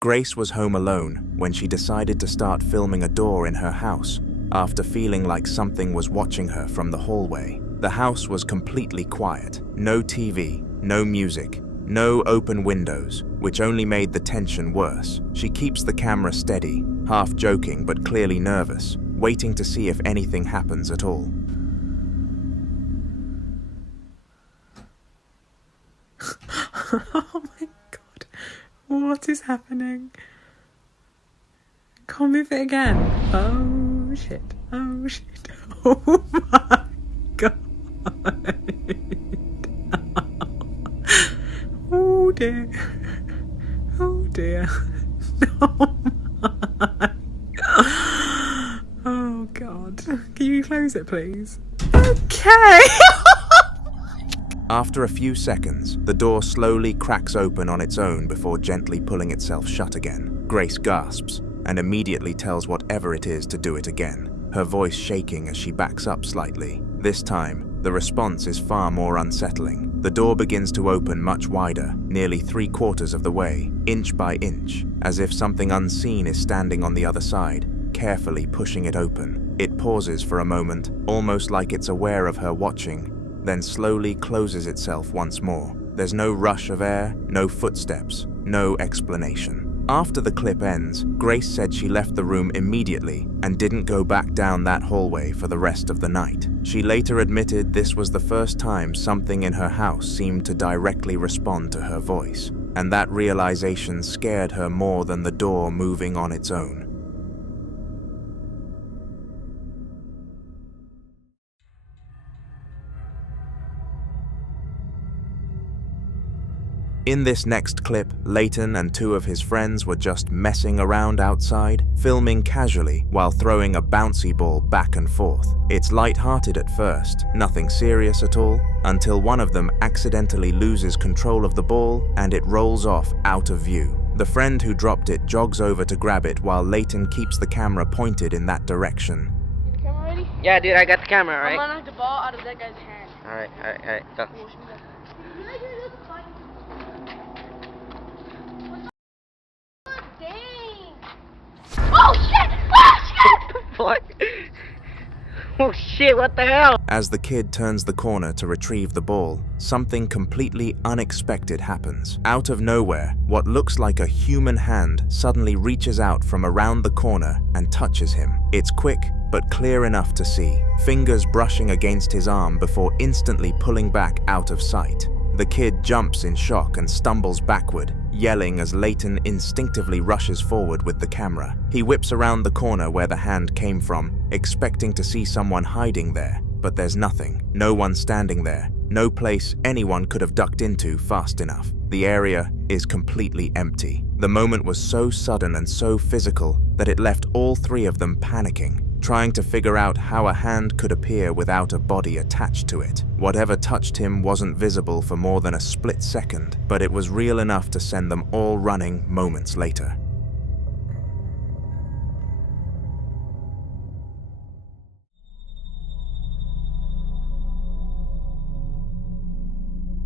Grace was home alone when she decided to start filming a door in her house after feeling like something was watching her from the hallway. The house was completely quiet. No TV, no music, no open windows, which only made the tension worse. She keeps the camera steady, half joking but clearly nervous, waiting to see if anything happens at all. Oh my god, what is happening? Can't move it again. Oh shit, oh shit, oh my god. Oh dear, oh dear, oh my. Oh god, can you close it please? Okay. After a few seconds, the door slowly cracks open on its own before gently pulling itself shut again. Grace gasps and immediately tells whatever it is to do it again, her voice shaking as she backs up slightly. This time, the response is far more unsettling. The door begins to open much wider, nearly 3/4 of the way, inch by inch, as if something unseen is standing on the other side, carefully pushing it open. It pauses for a moment, almost like it's aware of her watching, then slowly closes itself once more. There's no rush of air, no footsteps, no explanation. After the clip ends, Grace said she left the room immediately and didn't go back down that hallway for the rest of the night. She later admitted this was the first time something in her house seemed to directly respond to her voice, and that realization scared her more than the door moving on its own. In this next clip, Leighton and 2 of his friends were just messing around outside, filming casually while throwing a bouncy ball back and forth. It's light-hearted at first, nothing serious at all, until one of them accidentally loses control of the ball and it rolls off out of view. The friend who dropped it jogs over to grab it while Leighton keeps the camera pointed in that direction. You got the camera ready? Yeah, dude, I got the camera, alright? I'm gonna knock the ball out of that guy's hand. Alright, go. Oh shit! Oh shit! What? Oh shit, what the hell? As the kid turns the corner to retrieve the ball, something completely unexpected happens. Out of nowhere, what looks like a human hand suddenly reaches out from around the corner and touches him. It's quick, but clear enough to see, fingers brushing against his arm before instantly pulling back out of sight. The kid jumps in shock and stumbles backward, yelling as Leighton instinctively rushes forward with the camera. He whips around the corner where the hand came from, expecting to see someone hiding there, but there's nothing. No one standing there, no place anyone could have ducked into fast enough. The area is completely empty. The moment was so sudden and so physical that it left all 3 of them panicking, trying to figure out how a hand could appear without a body attached to it. Whatever touched him wasn't visible for more than a split second, but it was real enough to send them all running moments later.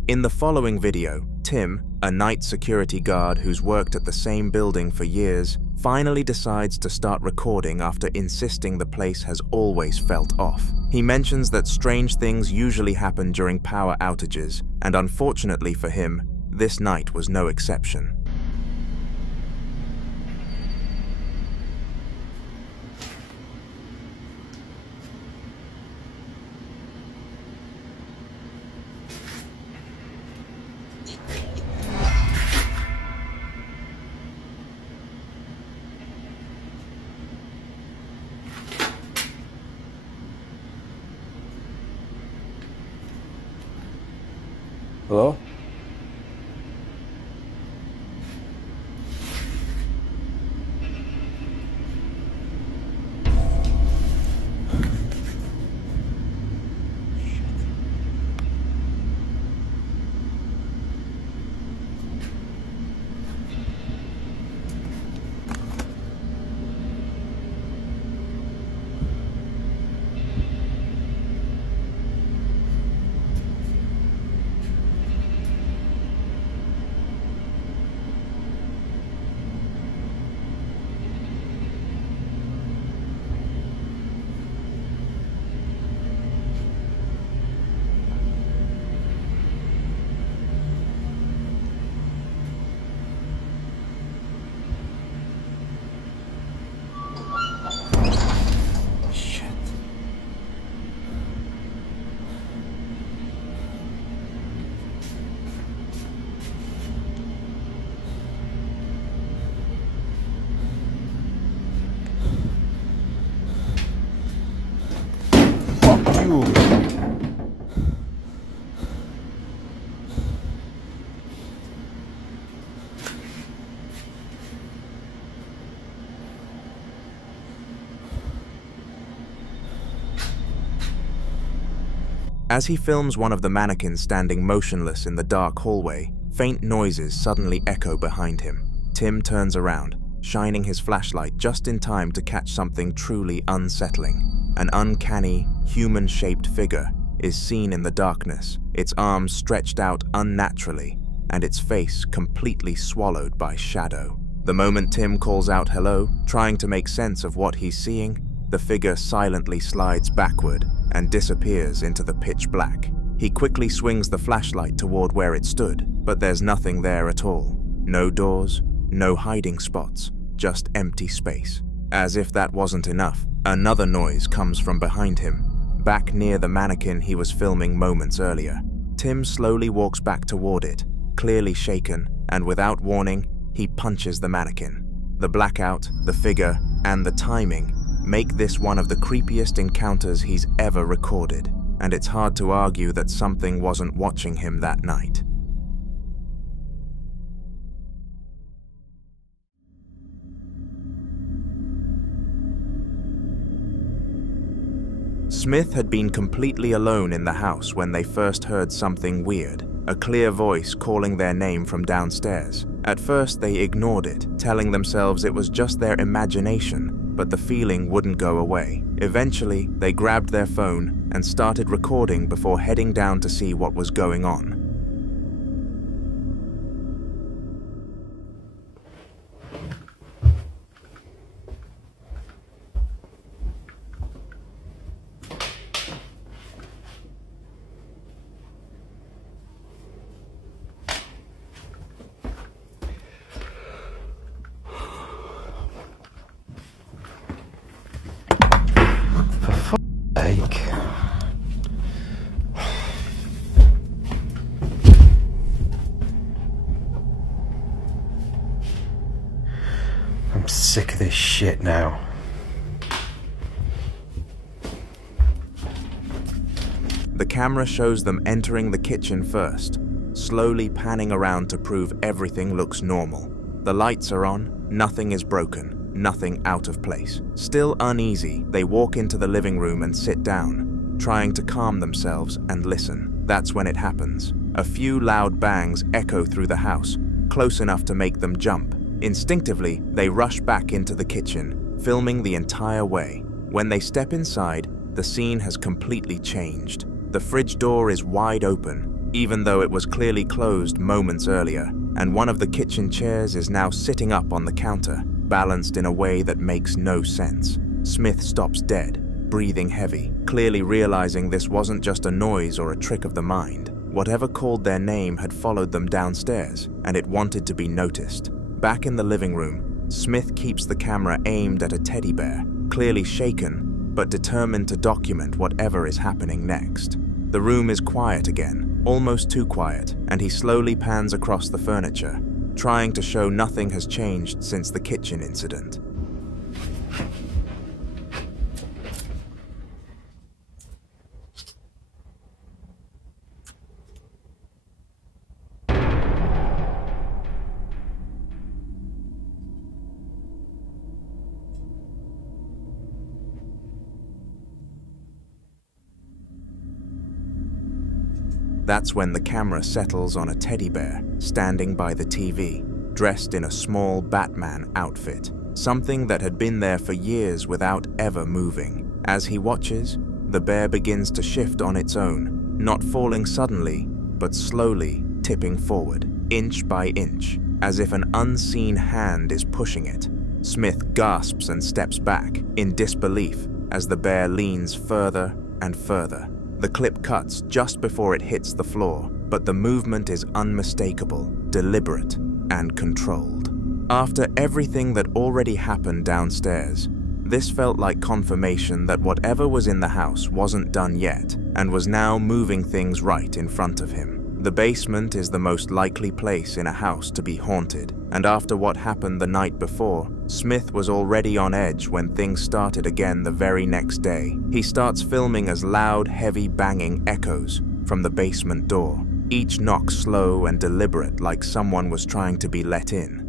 In the following video, Tim, a night security guard who's worked at the same building for years, finally decides to start recording after insisting the place has always felt off. He mentions that strange things usually happen during power outages, and unfortunately for him, this night was no exception. Hello? As he films one of the mannequins standing motionless in the dark hallway, faint noises suddenly echo behind him. Tim turns around, shining his flashlight just in time to catch something truly unsettling. An uncanny, human-shaped figure is seen in the darkness, its arms stretched out unnaturally, and its face completely swallowed by shadow. The moment Tim calls out hello, trying to make sense of what he's seeing, the figure silently slides backward and disappears into the pitch black. He quickly swings the flashlight toward where it stood, but there's nothing there at all. No doors, no hiding spots, just empty space. As if that wasn't enough, another noise comes from behind him, back near the mannequin he was filming moments earlier. Tim slowly walks back toward it, clearly shaken, and without warning, he punches the mannequin. The blackout, the figure, and the timing make this one of the creepiest encounters he's ever recorded, and it's hard to argue that something wasn't watching him that night. Smith had been completely alone in the house when they first heard something weird, a clear voice calling their name from downstairs. At first they ignored it, telling themselves it was just their imagination, but the feeling wouldn't go away. Eventually, they grabbed their phone and started recording before heading down to see what was going on. I'm sick of this shit now. The camera shows them entering the kitchen first, slowly panning around to prove everything looks normal. The lights are on, nothing is broken, nothing out of place. Still uneasy, they walk into the living room and sit down, trying to calm themselves and listen. That's when it happens. A few loud bangs echo through the house, close enough to make them jump. Instinctively, they rush back into the kitchen, filming the entire way. When they step inside, the scene has completely changed. The fridge door is wide open, even though it was clearly closed moments earlier, and one of the kitchen chairs is now sitting up on the counter, balanced in a way that makes no sense. Smith stops dead, breathing heavy, clearly realizing this wasn't just a noise or a trick of the mind. Whatever called their name had followed them downstairs, and it wanted to be noticed. Back in the living room, Smith keeps the camera aimed at a teddy bear, clearly shaken, but determined to document whatever is happening next. The room is quiet again, almost too quiet, and he slowly pans across the furniture, trying to show nothing has changed since the kitchen incident. That's when the camera settles on a teddy bear standing by the TV, dressed in a small Batman outfit, something that had been there for years without ever moving. As he watches, the bear begins to shift on its own, not falling suddenly, but slowly tipping forward, inch by inch, as if an unseen hand is pushing it. Smith gasps and steps back, in disbelief, as the bear leans further and further. The clip cuts just before it hits the floor, but the movement is unmistakable, deliberate, and controlled. After everything that already happened downstairs, this felt like confirmation that whatever was in the house wasn't done yet, and was now moving things right in front of him. The basement is the most likely place in a house to be haunted, and after what happened the night before, Smith was already on edge when things started again the very next day. He starts filming as loud, heavy banging echoes from the basement door, each knock slow and deliberate, like someone was trying to be let in.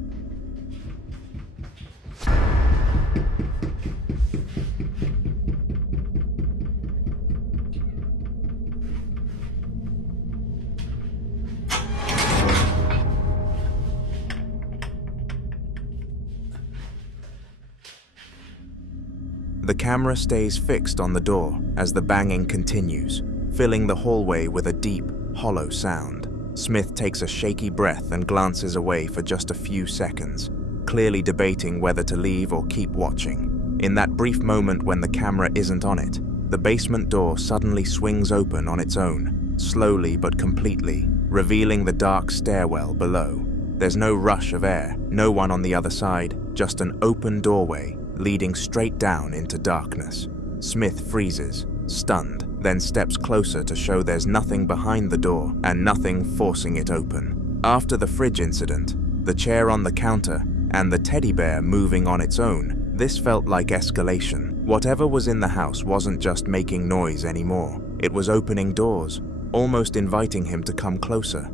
The camera stays fixed on the door as the banging continues, filling the hallway with a deep, hollow sound. Smith takes a shaky breath and glances away for just a few seconds, clearly debating whether to leave or keep watching. In that brief moment when the camera isn't on it, the basement door suddenly swings open on its own, slowly but completely, revealing the dark stairwell below. There's no rush of air, no one on the other side, just an open doorway leading straight down into darkness. Smith freezes, stunned, then steps closer to show there's nothing behind the door and nothing forcing it open. After the fridge incident, the chair on the counter, and the teddy bear moving on its own, this felt like escalation. Whatever was in the house wasn't just making noise anymore. It was opening doors, almost inviting him to come closer.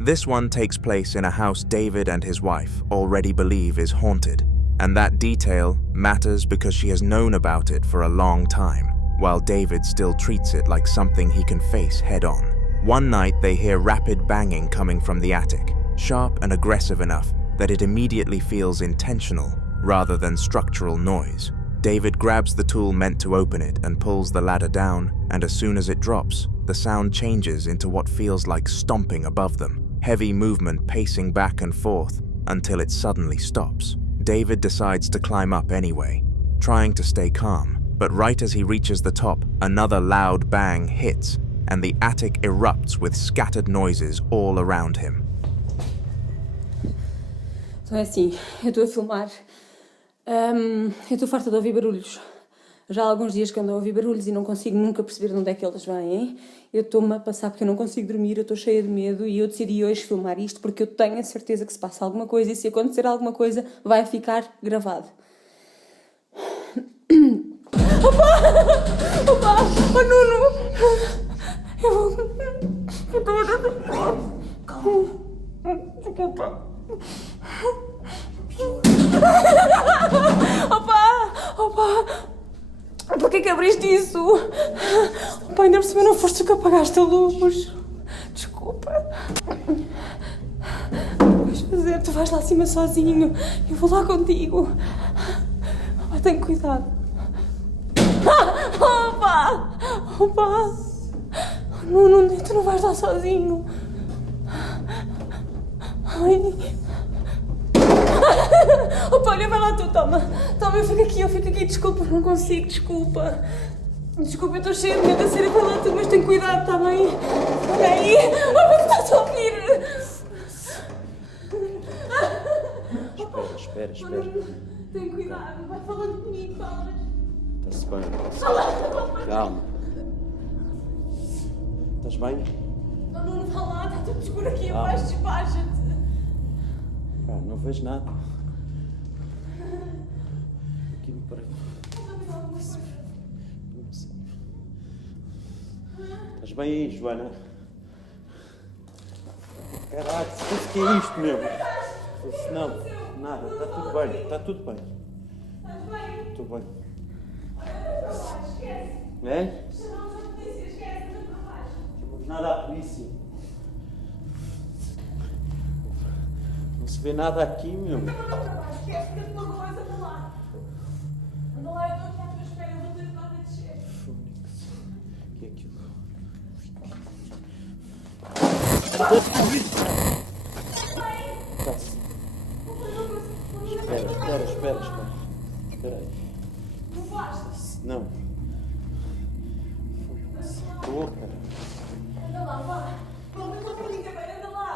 This one takes place in a house David and his wife already believe is haunted, and that detail matters because she has known about it for a long time, while David still treats it like something he can face head-on. One night they hear rapid banging coming from the attic, sharp and aggressive enough that it immediately feels intentional rather than structural noise. David grabs the tool meant to open it and pulls the ladder down, and as soon as it drops, the sound changes into what feels like stomping above them, heavy movement pacing back and forth until it suddenly stops. David decides to climb up anyway, trying to stay calm, but right as he reaches the top, another loud bang hits, and the attic erupts with scattered noises all around him. Então é assim, eu estou a filmar, eu estou farta de ouvir barulhos. Já há alguns dias que ando a ouvir barulhos e não consigo nunca perceber de onde é que eles vêm. Eu estou-me a passar porque eu não consigo dormir, eu estou cheia de medo e eu decidi hoje filmar isto porque eu tenho a certeza que se passa alguma coisa e se acontecer alguma coisa vai ficar gravado. Opa! Oh Nuno! Eu estou a dar... Calma. Desculpa. Opa! Porquê que abriste isso? Opa, ainda por cima não foste tu que apagaste a luz. Desculpa. Vais fazer, tu vais lá acima sozinho. Eu vou lá contigo. Opa, tenha cuidado. Opa! Não, tu não vais lá sozinho. Ai. Opa, olha, vai lá tu, toma, eu fico aqui, desculpa, não consigo, desculpa, eu estou cheia de medo, a sério, vai lá tu, mas tem cuidado, está bem? Olha aí, opa, que estás a ouvir? Espera. Tem cuidado, vai falando comigo, falas. Está-se bem. Calma. Estás bem? Não vá lá, está tudo escuro aqui abaixo, despacha-te. Não vejo nada. Aqui me parece. Não sei. Estás bem aí, Joana? Caralho, se que é isto mesmo? Não, nada, está tudo bem, está tudo bem. Estás bem? Estou bem. Esquece. É? Chamamos a polícia, esquece, não rapaz. Não nada à polícia. Não se vê nada aqui, meu. Não, rapaz, esquece, fica de uma coisa, anda lá. Anda lá, eu estou aqui à tua espera, eu vou ter que a descer. O que é aquilo? Espera. Espera aí. Não vais? Não. Porra. Anda lá, vá. Não estou por brincadeira, anda lá.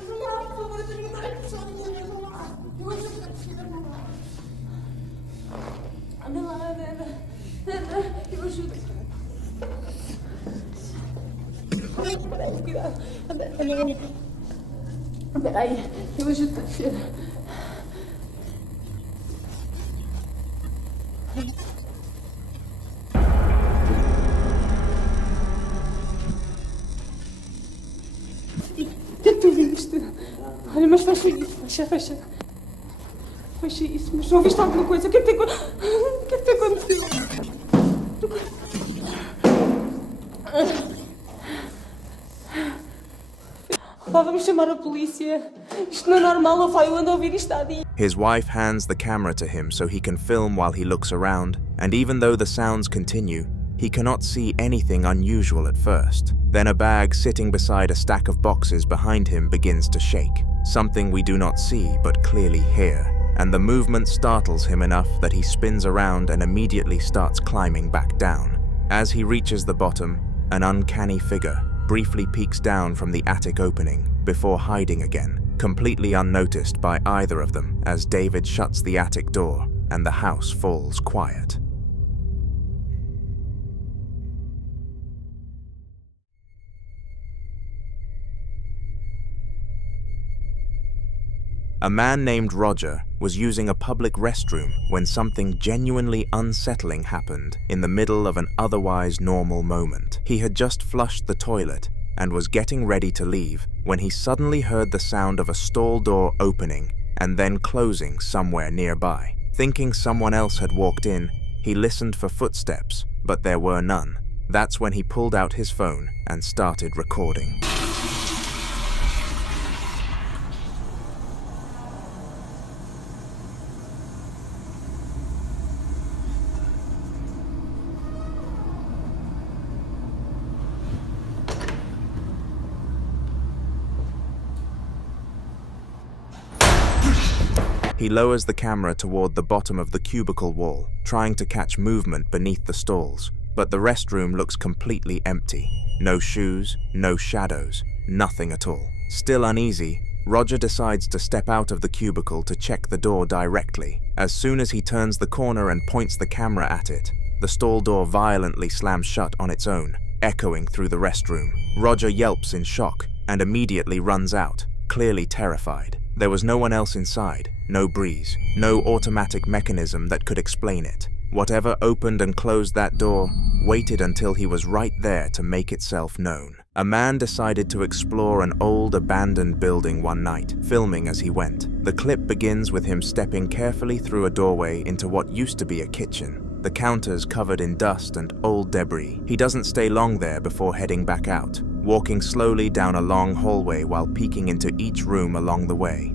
Anda lá, por favor, eu tenho que estar aqui sozinha, anda lá. Eu vou ajudar a descer, anda lá. Anda lá, anda. Eu ajudo. Cuidado. Anda. Espera aí, eu ajudo a descer. O que é que tu viste? Olha, mas fecha isso, fecha. Fecha isso, mas não viste alguma coisa? O que é que te aconteceu? Pá, vamos chamar a polícia. Isto não é normal, ó pá, eu ando a ouvir isto há dias. His wife hands the camera to him so he can film while he looks around, and even though the sounds continue, he cannot see anything unusual at first. Then a bag sitting beside a stack of boxes behind him begins to shake, something we do not see but clearly hear, and the movement startles him enough that he spins around and immediately starts climbing back down. As he reaches the bottom, an uncanny figure briefly peeks down from the attic opening before hiding again, completely unnoticed by either of them as David shuts the attic door and the house falls quiet. A man named Roger was using a public restroom when something genuinely unsettling happened in the middle of an otherwise normal moment. He had just flushed the toilet and was getting ready to leave when he suddenly heard the sound of a stall door opening and then closing somewhere nearby. Thinking someone else had walked in, he listened for footsteps, but there were none. That's when he pulled out his phone and started recording. He lowers the camera toward the bottom of the cubicle wall, trying to catch movement beneath the stalls, but the restroom looks completely empty. No shoes, no shadows, nothing at all. Still uneasy, Roger decides to step out of the cubicle to check the door directly. As soon as he turns the corner and points the camera at it, the stall door violently slams shut on its own, echoing through the restroom. Roger yelps in shock and immediately runs out, clearly terrified. There was no one else inside, no breeze, no automatic mechanism that could explain it. Whatever opened and closed that door waited until he was right there to make itself known. A man decided to explore an old abandoned building one night, filming as he went. The clip begins with him stepping carefully through a doorway into what used to be a kitchen. The counters covered in dust and old debris. He doesn't stay long there before heading back out, walking slowly down a long hallway while peeking into each room along the way.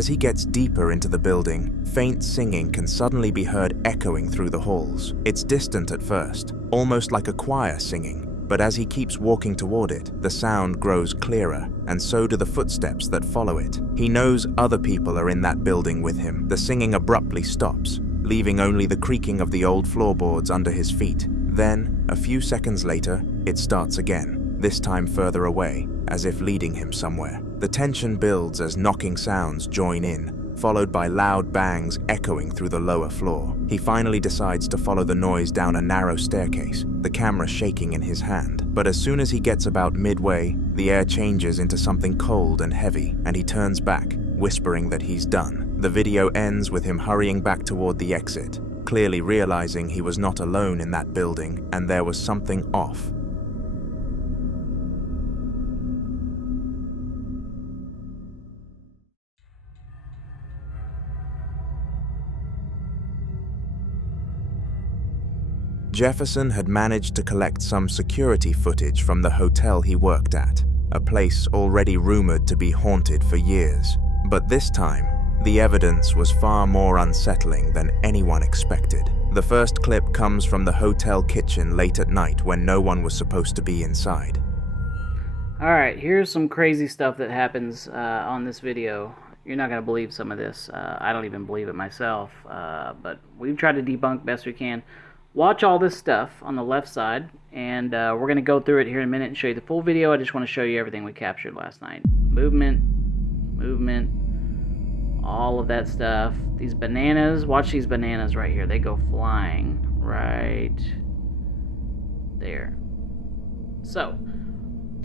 As he gets deeper into the building, faint singing can suddenly be heard echoing through the halls. It's distant at first, almost like a choir singing, But as he keeps walking toward it, the sound grows clearer, and so do the footsteps that follow it. He knows other people are in that building with him. The singing abruptly stops, leaving only the creaking of the old floorboards under his feet. Then, a few seconds later, it starts again, this time further away, as if leading him somewhere. The tension builds as knocking sounds join in, followed by loud bangs echoing through the lower floor. He finally decides to follow the noise down a narrow staircase, the camera shaking in his hand. But as soon as he gets about midway, the air changes into something cold and heavy, and he turns back, whispering that he's done. The video ends with him hurrying back toward the exit, clearly realizing he was not alone in that building and there was something off. Jefferson had managed to collect some security footage from the hotel he worked at, a place already rumored to be haunted for years. But this time, the evidence was far more unsettling than anyone expected. The first clip comes from the hotel kitchen late at night when no one was supposed to be inside. Alright, here's some crazy stuff that happens on this video. You're not going to believe some of this. I don't even believe it myself, but we've tried to debunk best we can. Watch all this stuff on the left side, and we're going to go through it here in a minute and show you the full video. I just want to show you everything we captured last night. Movement, all of that stuff. These bananas, watch these bananas right here. They go flying right there. So,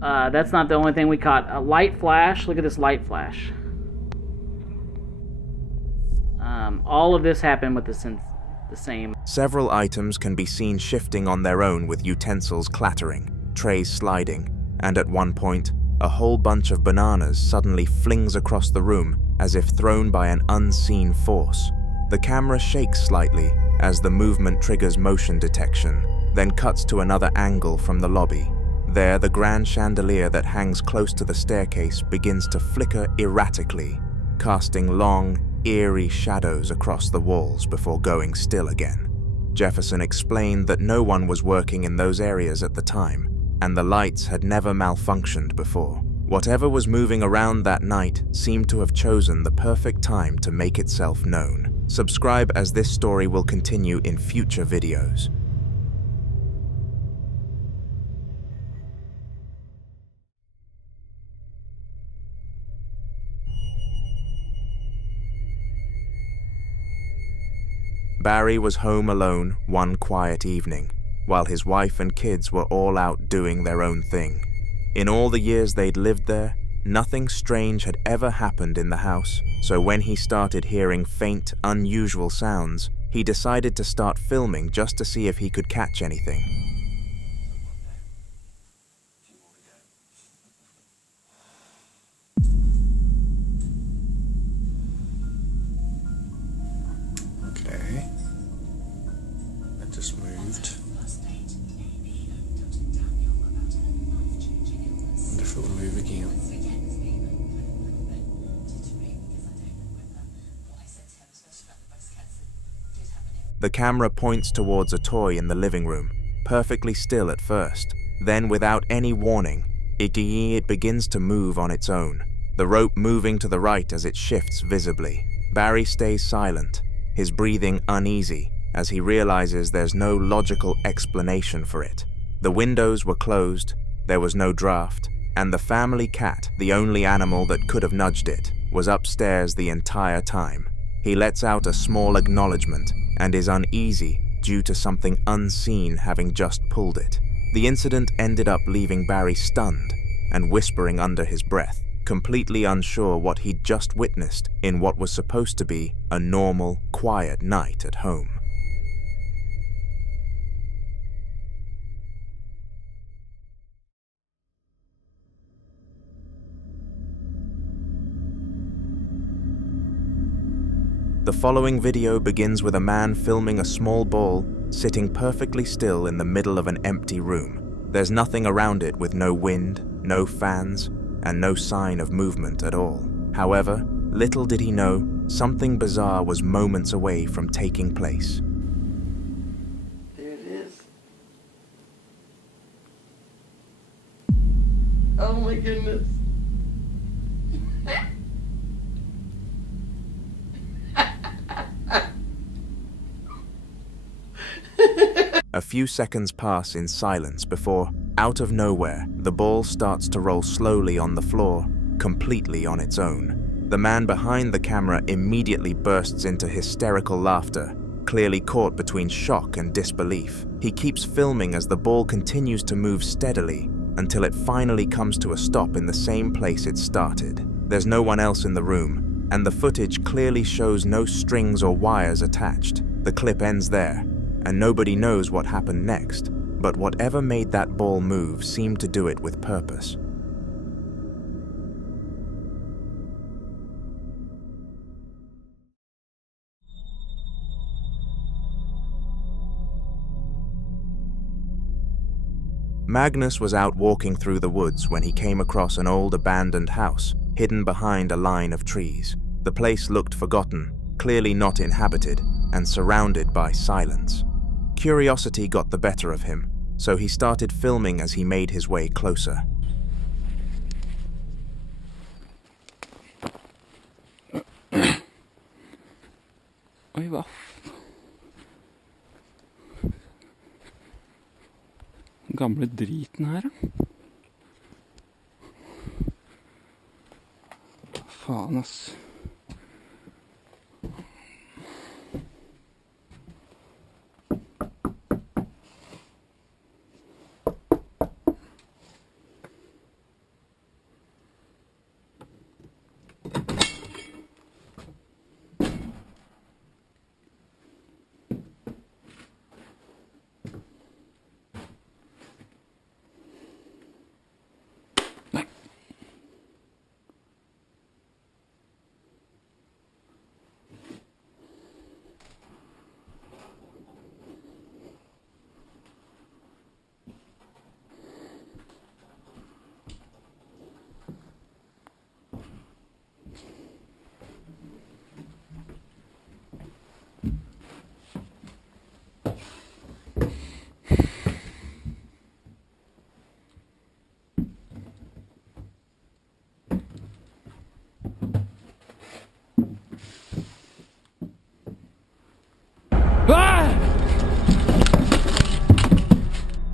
that's not the only thing we caught. A light flash, look at this light flash. All of this happened with the same. Several items can be seen shifting on their own with utensils clattering, trays sliding, and at one point, a whole bunch of bananas suddenly flings across the room as if thrown by an unseen force. The camera shakes slightly as the movement triggers motion detection, then cuts to another angle from the lobby. There, the grand chandelier that hangs close to the staircase begins to flicker erratically, casting long, eerie shadows across the walls before going still again. Jefferson explained that no one was working in those areas at the time, and the lights had never malfunctioned before. Whatever was moving around that night seemed to have chosen the perfect time to make itself known. Subscribe as this story will continue in future videos. Barry was home alone one quiet evening, while his wife and kids were all out doing their own thing. In all the years they'd lived there, nothing strange had ever happened in the house, so when he started hearing faint, unusual sounds, he decided to start filming just to see if he could catch anything. Okay. That just moved. Wonder if it will move again. The camera points towards a toy in the living room, perfectly still at first. Then, without any warning, it begins to move on its own, the rope moving to the right as it shifts visibly. Barry stays silent, his breathing uneasy, as he realizes there's no logical explanation for it. The windows were closed, there was no draft, and the family cat, the only animal that could have nudged it, was upstairs the entire time. He lets out a small acknowledgement and is uneasy due to something unseen having just pulled it. The incident ended up leaving Barry stunned and whispering under his breath, completely unsure what he'd just witnessed in what was supposed to be a normal, quiet night at home. The following video begins with a man filming a small ball sitting perfectly still in the middle of an empty room. There's nothing around it with no wind, no fans, and no sign of movement at all. However, little did he know, something bizarre was moments away from taking place. There it is. Oh my goodness. A few seconds pass in silence before, out of nowhere, the ball starts to roll slowly on the floor, completely on its own. The man behind the camera immediately bursts into hysterical laughter, clearly caught between shock and disbelief. He keeps filming as the ball continues to move steadily until it finally comes to a stop in the same place it started. There's no one else in the room, and the footage clearly shows no strings or wires attached. The clip ends there, and nobody knows what happened next, but whatever made that ball move seemed to do it with purpose. Magnus was out walking through the woods when he came across an old abandoned house, hidden behind a line of trees. The place looked forgotten, clearly not inhabited, and surrounded by silence. Curiosity got the better of him, so he started filming as he made his way closer. Oi, hva? Gamle driten her, da. Faen, ass.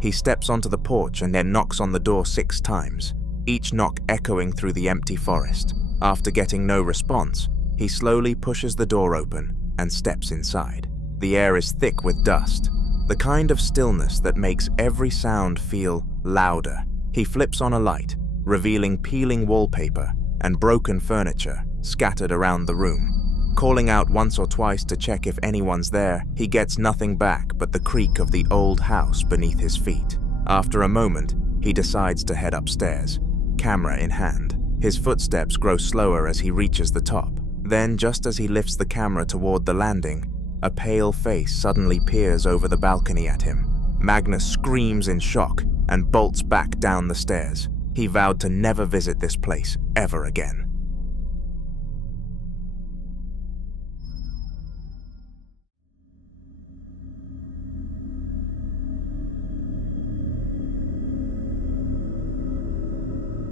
He steps onto the porch and then knocks on the door 6 times, each knock echoing through the empty forest. After getting no response, he slowly pushes the door open and steps inside. The air is thick with dust, the kind of stillness that makes every sound feel louder. He flips on a light, revealing peeling wallpaper and broken furniture scattered around the room. Calling out once or twice to check if anyone's there, he gets nothing back but the creak of the old house beneath his feet. After a moment, he decides to head upstairs, camera in hand. His footsteps grow slower as he reaches the top. Then, just as he lifts the camera toward the landing, a pale face suddenly peers over the balcony at him. Magnus screams in shock and bolts back down the stairs. He vowed to never visit this place ever again.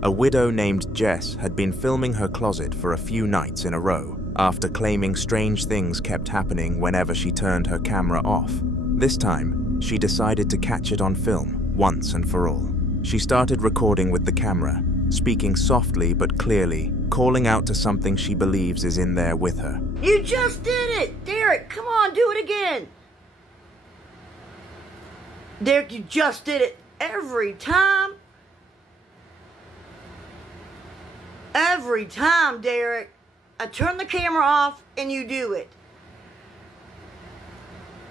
A widow named Jess had been filming her closet for a few nights in a row, after claiming strange things kept happening whenever she turned her camera off. This time, she decided to catch it on film, once and for all. She started recording with the camera, speaking softly but clearly, calling out to something she believes is in there with her. You just did it! Derek, come on, do it again! Derek, you just did it every time. Every time, Derek. I turn the camera off and you do it.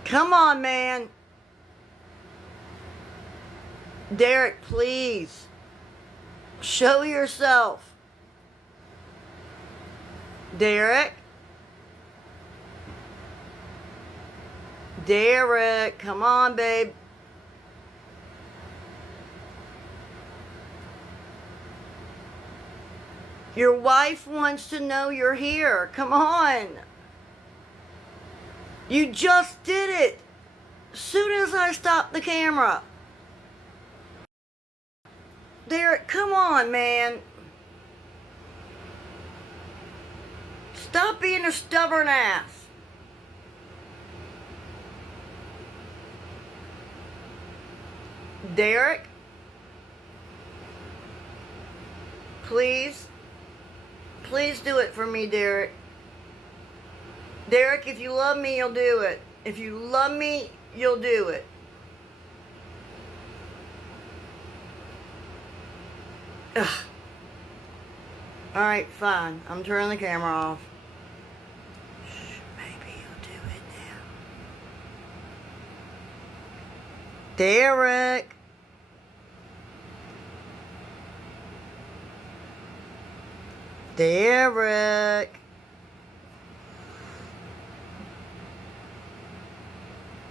Come on, man. Derek, please. Show yourself. Derek. Derek, come on, babe. Your wife wants to know you're here. Come on. You just did it. Soon as I stopped the camera. Derek, come on, man. Stop being a stubborn ass. Derek? Please? Please do it for me, Derek. Derek, if you love me, you'll do it. If you love me, you'll do it. Ugh. Alright, fine. I'm turning the camera off. Shh, maybe you'll do it now. Derek! Derek!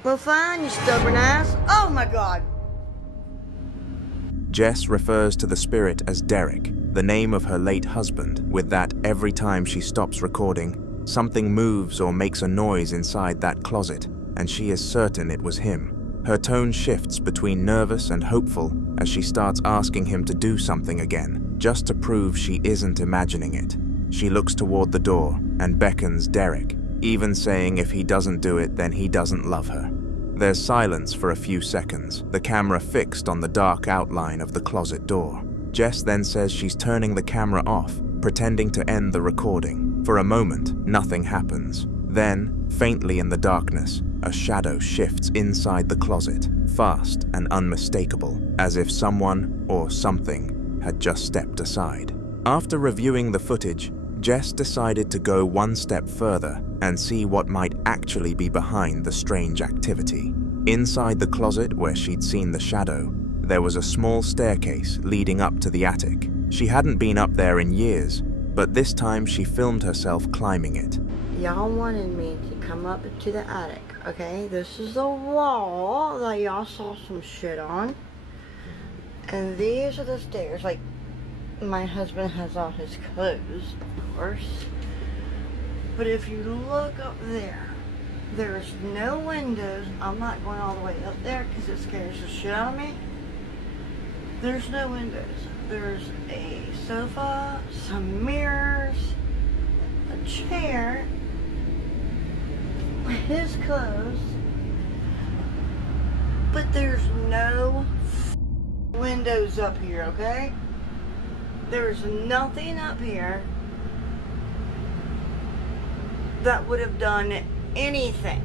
Well, fine, you stubborn ass. Oh my god! Jess refers to the spirit as Derek, the name of her late husband, with that every time she stops recording, something moves or makes a noise inside that closet, and she is certain it was him. Her tone shifts between nervous and hopeful as she starts asking him to do something again, just to prove she isn't imagining it. She looks toward the door and beckons Derek, even saying if he doesn't do it, then he doesn't love her. There's silence for a few seconds, the camera fixed on the dark outline of the closet door. Jess then says she's turning the camera off, pretending to end the recording. For a moment, nothing happens. Then, faintly in the darkness, a shadow shifts inside the closet, fast and unmistakable, as if someone or something had just stepped aside. After reviewing the footage, Jess decided to go one step further and see what might actually be behind the strange activity. Inside the closet where she'd seen the shadow, there was a small staircase leading up to the attic. She hadn't been up there in years, but this time she filmed herself climbing it. Y'all wanted me to come up to the attic, okay? This is the wall that y'all saw some shit on. And these are the stairs. Like, my husband has all his clothes, of course. But if you look up there, there's no windows. I'm not going all the way up there because it scares the shit out of me. There's no windows. There's a sofa, some mirrors, a chair, his clothes, but there's no windows up here, okay? There's nothing up here that would have done anything.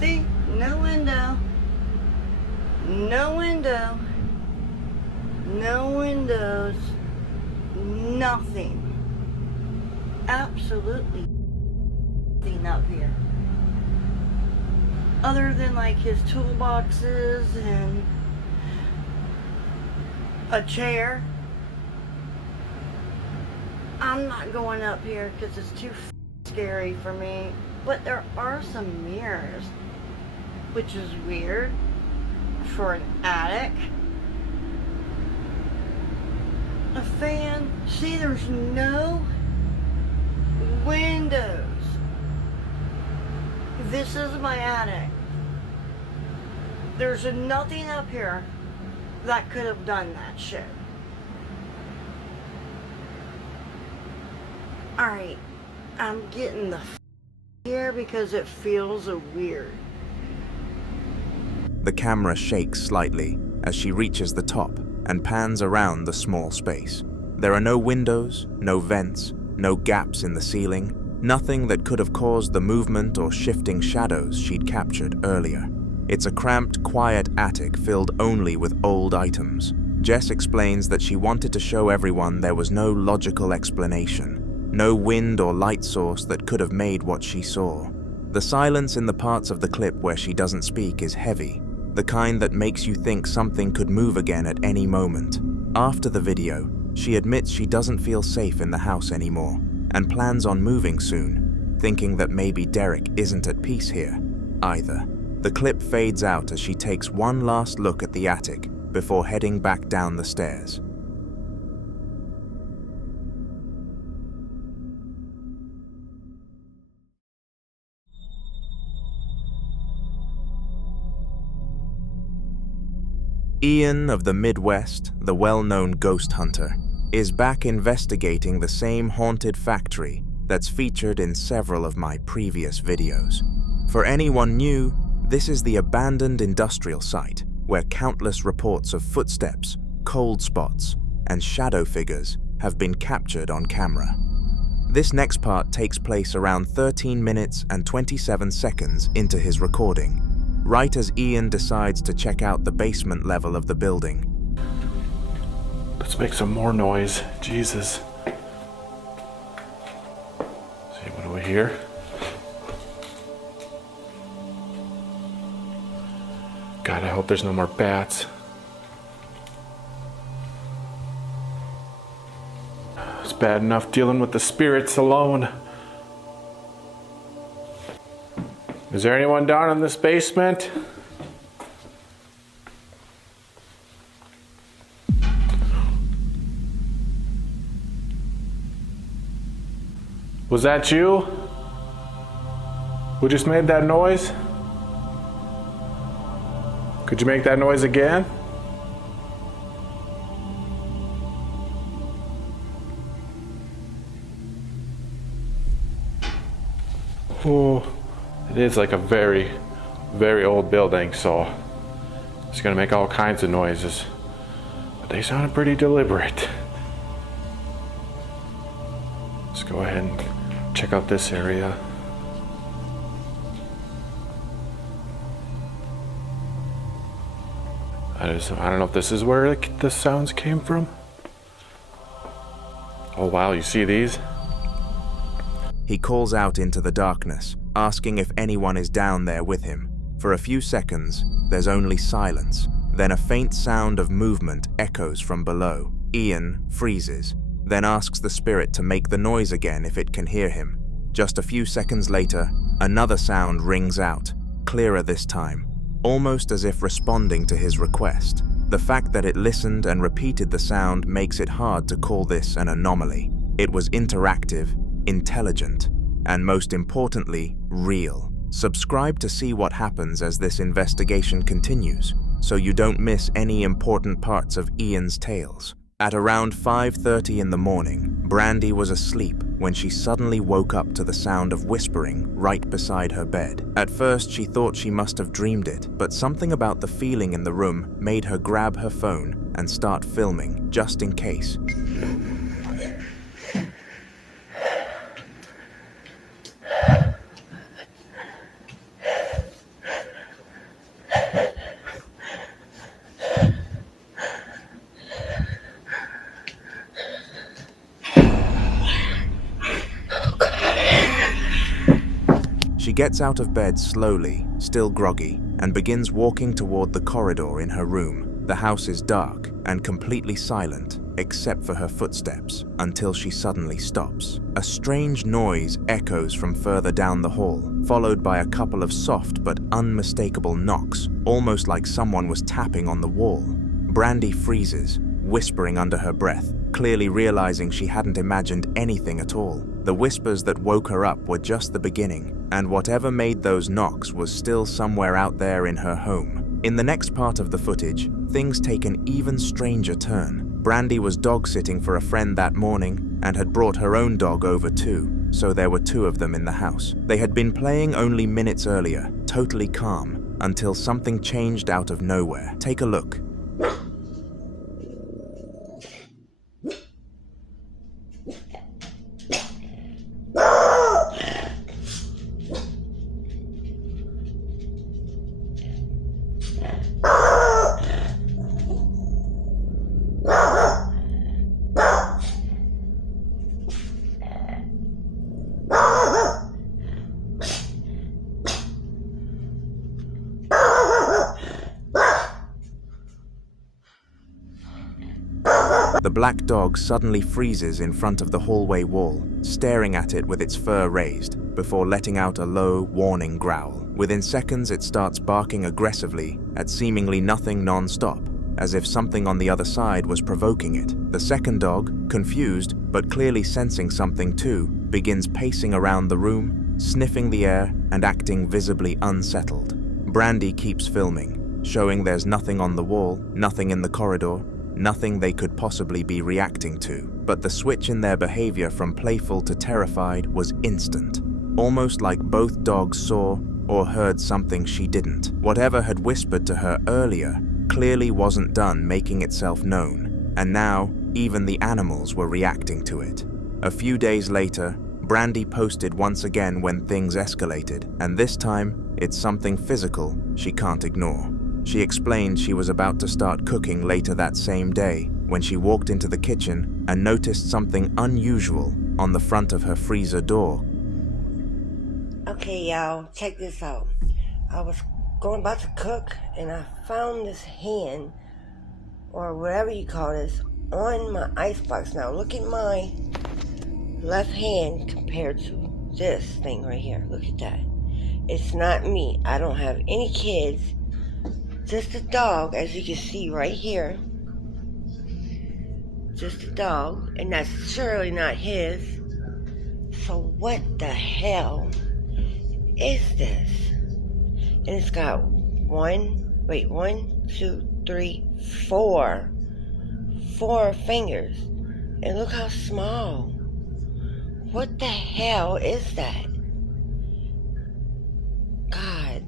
See? No window. No window. No windows. Nothing. Absolutely nothing up here. Other than like his toolboxes and a chair. I'm not going up here because it's too scary for me. But there are some mirrors, which is weird for an attic. A fan. See, there's no windows. This is my attic. There's nothing up here that could have done that shit. Alright, I'm getting the here because it feels weird. The camera shakes slightly as she reaches the top and pans around the small space. There are no windows, no vents, no gaps in the ceiling, nothing that could have caused the movement or shifting shadows she'd captured earlier. It's a cramped, quiet attic filled only with old items. Jess explains that she wanted to show everyone there was no logical explanation, no wind or light source that could have made what she saw. The silence in the parts of the clip where she doesn't speak is heavy, the kind that makes you think something could move again at any moment. After the video, she admits she doesn't feel safe in the house anymore and plans on moving soon, thinking that maybe Derek isn't at peace here either. The clip fades out as she takes one last look at the attic before heading back down the stairs. Ian of the Midwest, the well-known ghost hunter, is back investigating the same haunted factory that's featured in several of my previous videos. For anyone new, this is the abandoned industrial site where countless reports of footsteps, cold spots, and shadow figures have been captured on camera. This next part takes place around 13 minutes and 27 seconds into his recording, right as Ian decides to check out the basement level of the building. Let's make some more noise. Jesus. See, what do we hear? God, I hope there's no more bats. It's bad enough dealing with the spirits alone. Is there anyone down in this basement? Was that you? Who just made that noise? Could you make that noise again? Oh, it is like a very, very old building, so it's gonna make all kinds of noises. But they sounded pretty deliberate. Let's go ahead and check out this area. I don't know if this is where the sounds came from. Oh wow, you see these? He calls out into the darkness, asking if anyone is down there with him. For a few seconds, there's only silence. Then a faint sound of movement echoes from below. Ian freezes, then asks the spirit to make the noise again if it can hear him. Just a few seconds later, another sound rings out, clearer this time, almost as if responding to his request. The fact that it listened and repeated the sound makes it hard to call this an anomaly. It was interactive, intelligent, and most importantly, real. Subscribe to see what happens as this investigation continues, so you don't miss any important parts of Ian's tales. At around 5:30 in the morning, Brandy was asleep when she suddenly woke up to the sound of whispering right beside her bed. At first, she thought she must have dreamed it, but something about the feeling in the room made her grab her phone and start filming, just in case. She gets out of bed slowly, still groggy, and begins walking toward the corridor in her room. The house is dark and completely silent, except for her footsteps, until she suddenly stops. A strange noise echoes from further down the hall, followed by a couple of soft but unmistakable knocks, almost like someone was tapping on the wall. Brandy freezes, whispering under her breath, clearly realizing she hadn't imagined anything at all. The whispers that woke her up were just the beginning, and whatever made those knocks was still somewhere out there in her home. In the next part of the footage, things take an even stranger turn. Brandy was dog-sitting for a friend that morning and had brought her own dog over too, so there were two of them in the house. They had been playing only minutes earlier, totally calm, until something changed out of nowhere. Take a look. The black dog suddenly freezes in front of the hallway wall, staring at it with its fur raised, before letting out a low, warning growl. Within seconds, it starts barking aggressively at seemingly nothing non-stop, as if something on the other side was provoking it. The second dog, confused, but clearly sensing something too, begins pacing around the room, sniffing the air, and acting visibly unsettled. Brandy keeps filming. showing there's nothing on the wall, nothing in the corridor, nothing they could possibly be reacting to. But the switch in their behavior from playful to terrified was instant, almost like both dogs saw or heard something she didn't. Whatever had whispered to her earlier clearly wasn't done making itself known, and now even the animals were reacting to it. A few days later, Brandy posted once again when things escalated, and this time it's something physical she can't ignore. She explained she was about to start cooking later that same day when she walked into the kitchen and noticed something unusual on the front of her freezer door. Okay, y'all, check this out. I was about to cook and I found this hand, or whatever you call this, on my icebox. Now look at my left hand compared to this thing right here. Look at that. It's not me. I don't have any kids. Just a dog, as you can see right here. Just a dog, and that's surely not his. So what the hell is this? And it's got 4 fingers. And look how small. What the hell is that? God.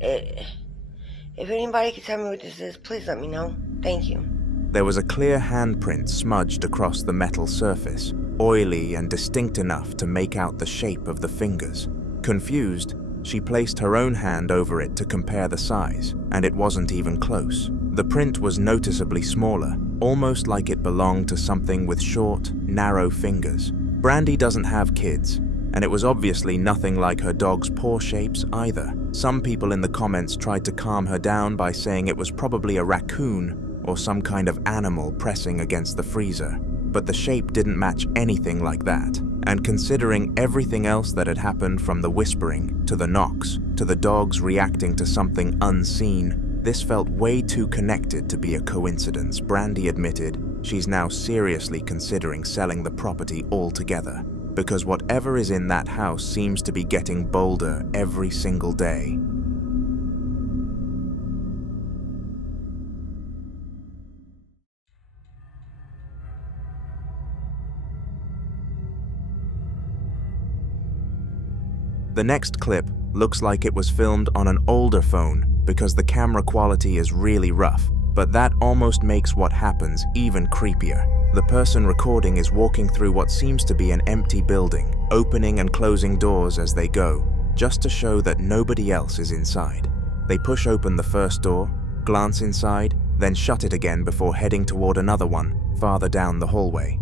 If anybody can tell me what this is, please let me know. Thank you. There was a clear handprint smudged across the metal surface, oily and distinct enough to make out the shape of the fingers. Confused, she placed her own hand over it to compare the size, and it wasn't even close. The print was noticeably smaller, almost like it belonged to something with short, narrow fingers. Brandy doesn't have kids, and it was obviously nothing like her dog's paw shapes either. Some people in the comments tried to calm her down by saying it was probably a raccoon or some kind of animal pressing against the freezer, but the shape didn't match anything like that. And considering everything else that had happened, from the whispering, to the knocks, to the dogs reacting to something unseen, this felt way too connected to be a coincidence. Brandy admitted she's now seriously considering selling the property altogether, because whatever is in that house seems to be getting bolder every single day. The next clip looks like it was filmed on an older phone because the camera quality is really rough, but that almost makes what happens even creepier. The person recording is walking through what seems to be an empty building, opening and closing doors as they go, just to show that nobody else is inside. They push open the first door, glance inside, then shut it again before heading toward another one farther down the hallway.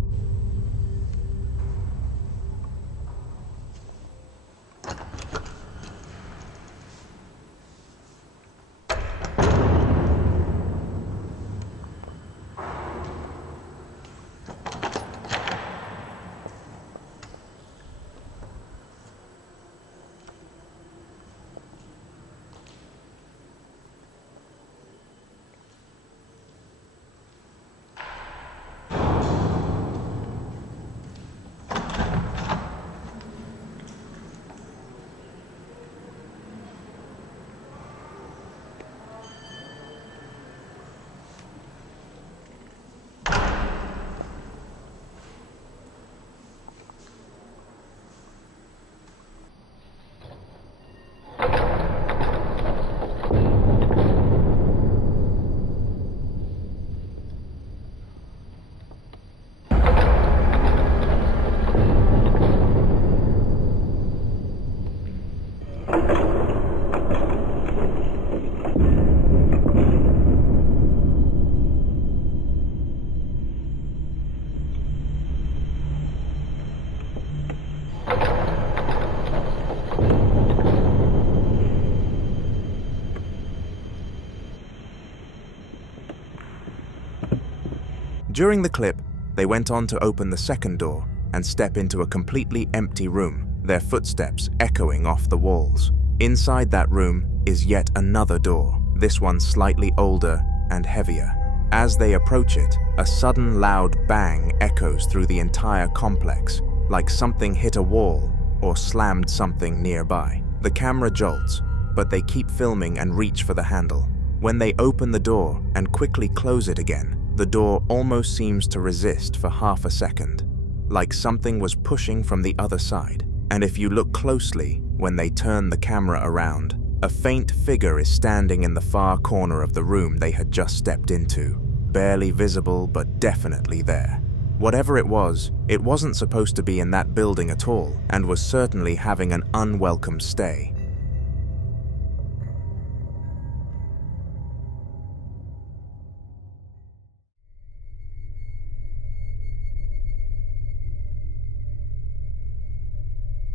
During the clip, they went on to open the second door and step into a completely empty room, their footsteps echoing off the walls. Inside that room is yet another door, this one slightly older and heavier. As they approach it, a sudden loud bang echoes through the entire complex, like something hit a wall or slammed something nearby. The camera jolts, but they keep filming and reach for the handle. When they open the door and quickly close it again, the door almost seems to resist for half a second, like something was pushing from the other side. And if you look closely, when they turn the camera around, a faint figure is standing in the far corner of the room they had just stepped into, barely visible but definitely there. Whatever it wasn't supposed to be in that building at all, and was certainly having an unwelcome stay.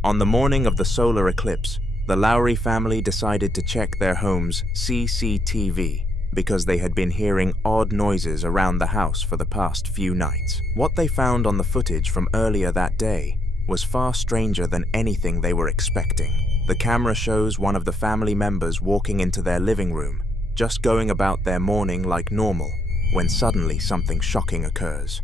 On the morning of the solar eclipse, the Lowry family decided to check their home's CCTV because they had been hearing odd noises around the house for the past few nights. What they found on the footage from earlier that day was far stranger than anything they were expecting. The camera shows one of the family members walking into their living room, just going about their morning like normal, when suddenly something shocking occurs.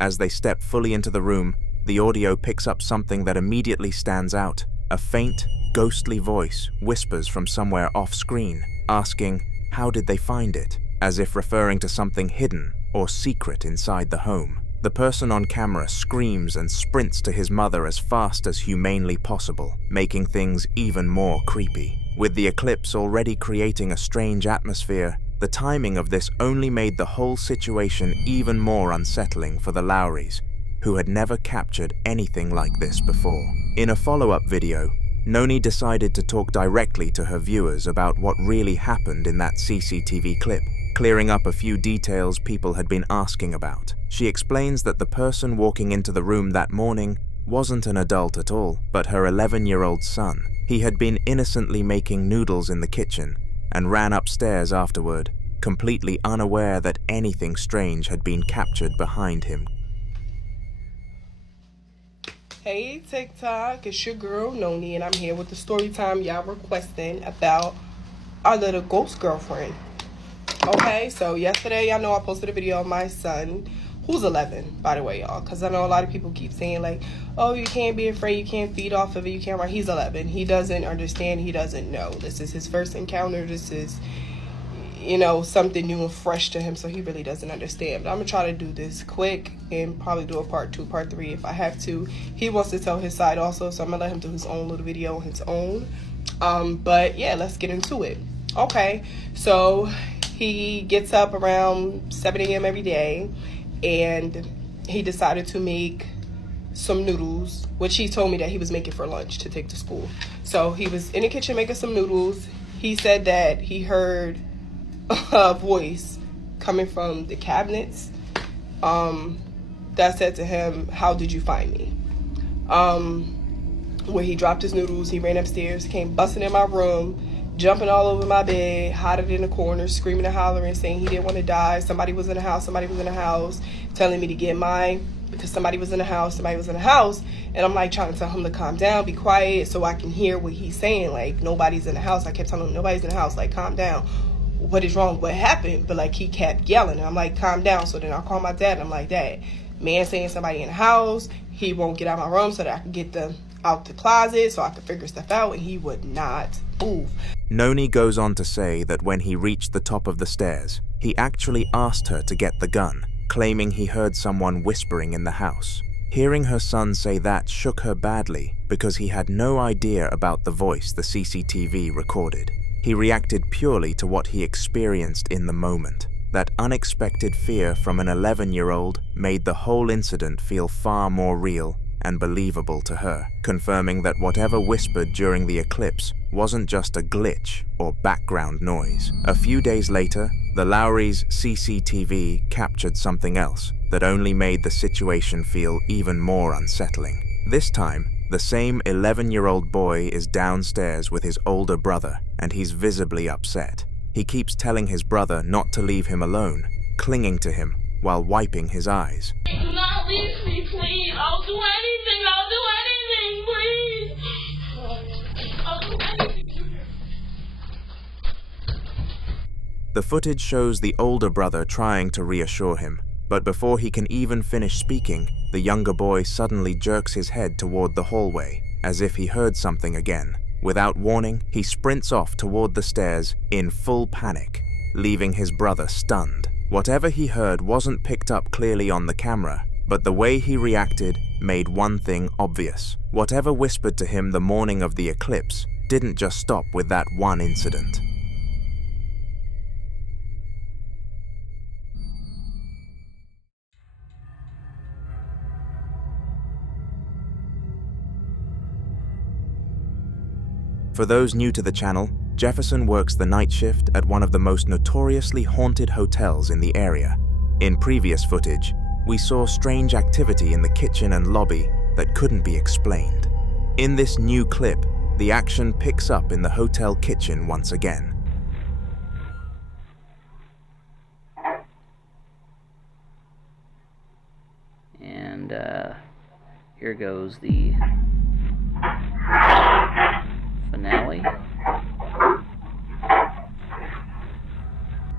As they step fully into the room, the audio picks up something that immediately stands out. A faint, ghostly voice whispers from somewhere off-screen, asking, how did they find it? As if referring to something hidden or secret inside the home. The person on camera screams and sprints to his mother as fast as humanly possible, making things even more creepy. With the eclipse already creating a strange atmosphere, the timing of this only made the whole situation even more unsettling for the Lowrys, who had never captured anything like this before. In a follow-up video, Noni decided to talk directly to her viewers about what really happened in that CCTV clip, clearing up a few details people had been asking about. She explains that the person walking into the room that morning wasn't an adult at all, but her 11-year-old son. He had been innocently making noodles in the kitchen and ran upstairs afterward, completely unaware that anything strange had been captured behind him. Hey TikTok, it's your girl Noni, and I'm here with the story time y'all requesting about our little ghost girlfriend. Okay, so yesterday y'all know I posted a video of my son, who's 11, by the way, y'all, because I know a lot of people keep saying like, oh, you can't be afraid, you can't feed off of it, you can't. He's 11. He doesn't understand, he doesn't know. This is his first encounter. This is, you know, something new and fresh to him, so he really doesn't understand. But I'm gonna try to do this quick and probably do a part 2, part 3 if I have to. He wants to tell his side also, so I'm gonna let him do his own little video on his own. But yeah, let's get into it. Okay, so he gets up around 7 a.m. every day, and he decided to make some noodles, which he told me that he was making for lunch to take to school. So he was in the kitchen making some noodles. He said that he heard a voice coming from the cabinets that said to him, how did you find me? Where he dropped his noodles, he ran upstairs, came busting in my room, jumping all over my bed, hiding in the corner, screaming and hollering, saying he didn't want to die. Somebody was in the house, somebody was in the house, telling me to get mine because somebody was in the house, somebody was in the house. And I'm like trying to tell him to calm down, be quiet, so I can hear what he's saying. Like, nobody's in the house. I kept telling him, nobody's in the house, like, calm down. What is wrong? What happened? But like, he kept yelling, and I'm like, calm down. So then I call my dad, and I'm like, Dad, man saying somebody in the house, he won't get out of my room so that I can get them out the closet so I could figure stuff out, and he would not move. Noni goes on to say that when he reached the top of the stairs, he actually asked her to get the gun, claiming he heard someone whispering in the house. Hearing her son say that shook her badly because he had no idea about the voice the CCTV recorded. He reacted purely to what he experienced in the moment. That unexpected fear from an 11-year-old made the whole incident feel far more real and believable to her, confirming that whatever whispered during the eclipse wasn't just a glitch or background noise. A few days later, the Lowrys' CCTV captured something else that only made the situation feel even more unsettling. This time, the same 11-year-old boy is downstairs with his older brother, and he's visibly upset. He keeps telling his brother not to leave him alone, clinging to him while wiping his eyes. Do not leave me, please. I'll do anything. I'll do anything, please. I'll do anything. The footage shows the older brother trying to reassure him, But before he can even finish speaking, the younger boy suddenly jerks his head toward the hallway, as if he heard something again. Without warning, he sprints off toward the stairs in full panic, leaving his brother stunned. Whatever he heard wasn't picked up clearly on the camera, but the way he reacted made one thing obvious. Whatever whispered to him the morning of the eclipse didn't just stop with that one incident. For those new to the channel, Jefferson works the night shift at one of the most notoriously haunted hotels in the area. In previous footage, we saw strange activity in the kitchen and lobby that couldn't be explained. In this new clip, the action picks up in the hotel kitchen once again. And here goes the finale.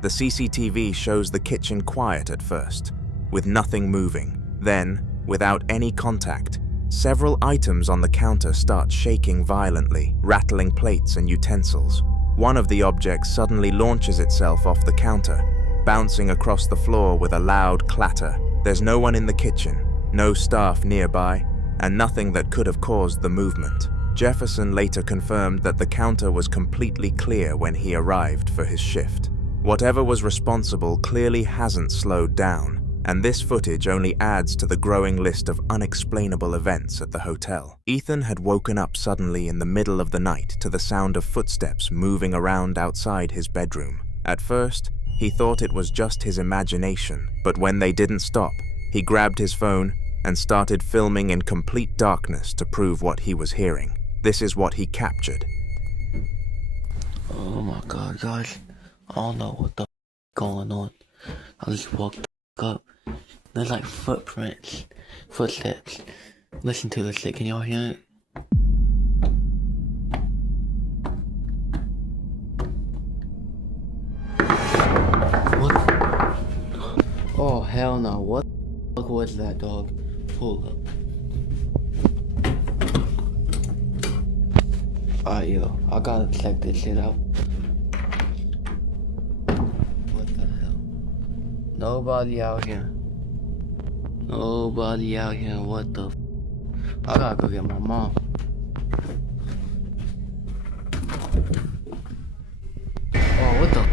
The CCTV shows the kitchen quiet at first, with nothing moving. Then, without any contact, several items on the counter start shaking violently, rattling plates and utensils. One of the objects suddenly launches itself off the counter, bouncing across the floor with a loud clatter. There's no one in the kitchen, no staff nearby, and nothing that could have caused the movement. Jefferson later confirmed that the counter was completely clear when he arrived for his shift. Whatever was responsible clearly hasn't slowed down, and this footage only adds to the growing list of unexplainable events at the hotel. Ethan had woken up suddenly in the middle of the night to the sound of footsteps moving around outside his bedroom. At first, he thought it was just his imagination, but when they didn't stop, he grabbed his phone and started filming in complete darkness to prove what he was hearing. This is what he captured. Oh my god, guys. I don't know what the going on. I just woke up. There's like footsteps. Listen to this shit, can y'all hear it? What? Oh hell no, what the fuck was that, dog? Hold up. Alright, yo, I gotta check this shit out. What the hell? Nobody out here. Nobody out here, what the f? I gotta go get my mom. Oh, what the f?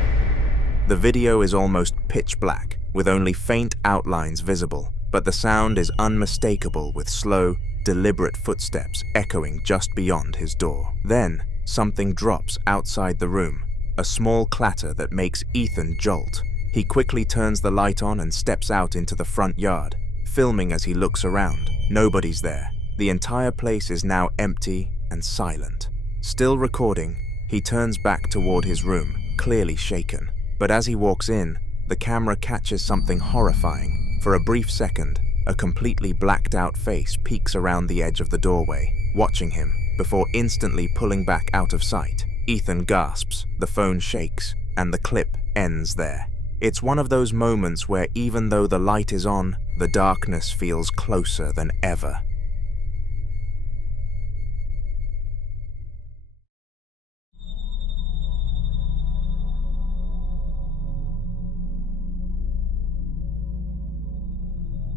The video is almost pitch black, with only faint outlines visible, but the sound is unmistakable with slow, deliberate footsteps echoing just beyond his door. Then, something drops outside the room, a small clatter that makes Ethan jolt. He quickly turns the light on and steps out into the front yard, filming as he looks around. Nobody's there. The entire place is now empty and silent. Still recording, he turns back toward his room, clearly shaken. But as he walks in, the camera catches something horrifying. For a brief second, a completely blacked out face peeks around the edge of the doorway, watching him, before instantly pulling back out of sight. Ethan gasps, the phone shakes, and the clip ends there. It's one of those moments where even though the light is on, the darkness feels closer than ever.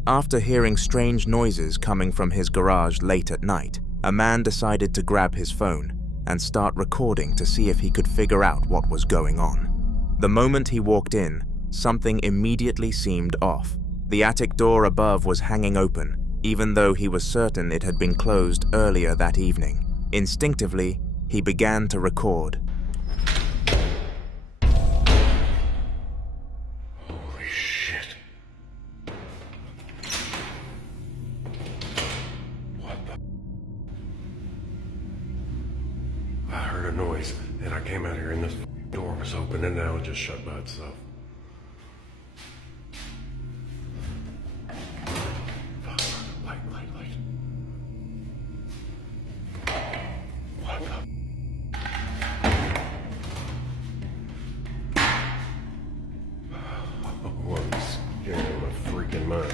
After hearing strange noises coming from his garage late at night, a man decided to grab his phone and start recording to see if he could figure out what was going on. The moment he walked in, something immediately seemed off. The attic door above was hanging open, even though he was certain it had been closed earlier that evening. Instinctively, he began to record. Holy shit. What the? I heard a noise, and I came out here and this door was open and now it just shut by itself. Light. What the? Oh, I'm scared of a freaking mine.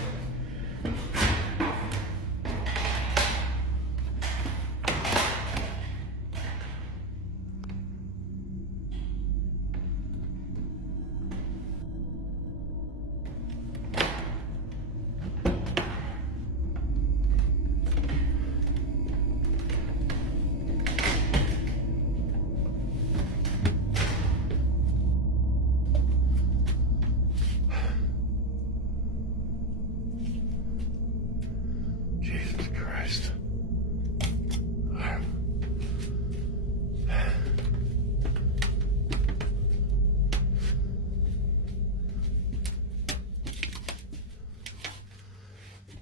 Jesus Christ.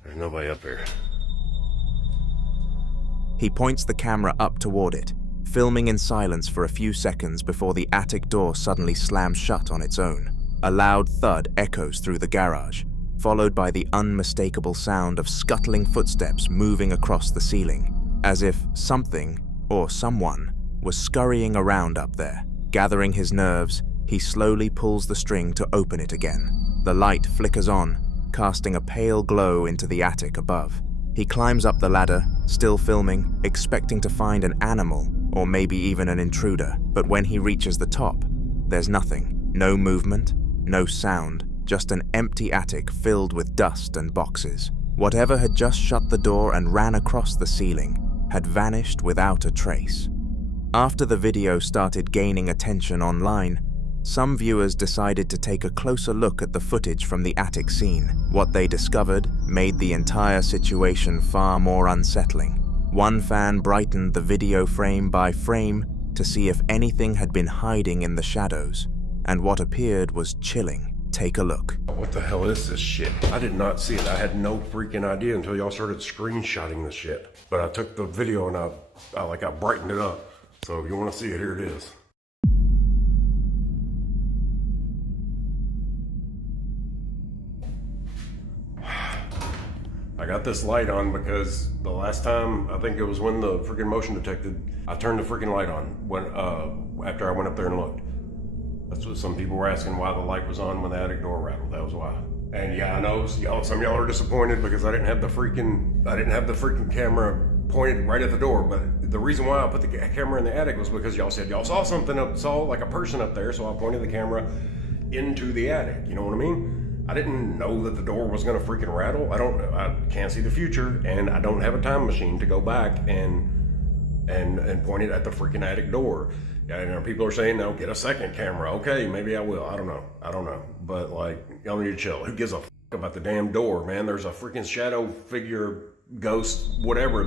There's nobody up here. He points the camera up toward it, filming in silence for a few seconds before the attic door suddenly slams shut on its own. A loud thud echoes through the garage, followed by the unmistakable sound of scuttling footsteps moving across the ceiling, as if something, or someone, was scurrying around up there. Gathering his nerves, he slowly pulls the string to open it again. The light flickers on, casting a pale glow into the attic above. He climbs up the ladder, still filming, expecting to find an animal, or maybe even an intruder, but when he reaches the top, there's nothing. No movement, no sound, just an empty attic filled with dust and boxes. Whatever had just shut the door and ran across the ceiling had vanished without a trace. After the video started gaining attention online, some viewers decided to take a closer look at the footage from the attic scene. What they discovered made the entire situation far more unsettling. One fan brightened the video frame by frame to see if anything had been hiding in the shadows, and what appeared was chilling. Take a look. What the hell is this shit? I did not see it. I had no freaking idea until y'all started screenshotting this shit. But I took the video and I brightened it up. So if you want to see it, here it is. I got this light on because the last time, I think it was when the freaking motion detected, I turned the freaking light on when after I went up there and looked. That's what some people were asking, why the light was on when the attic door rattled. That was why. And yeah, I know some of y'all are disappointed because I didn't have the freaking camera pointed right at the door. But the reason why I put the camera in the attic was because y'all said y'all saw something saw like a person up there, so I pointed the camera into the attic. You know what I mean? I didn't know that the door was gonna freaking rattle. I can't see the future, and I don't have a time machine to go back and point it at the freaking attic door. And people are saying, no, get a second camera. Okay, maybe I will. I don't know. But like, y'all need to chill. Who gives a fuck about the damn door, man? There's a freaking shadow figure, ghost, whatever,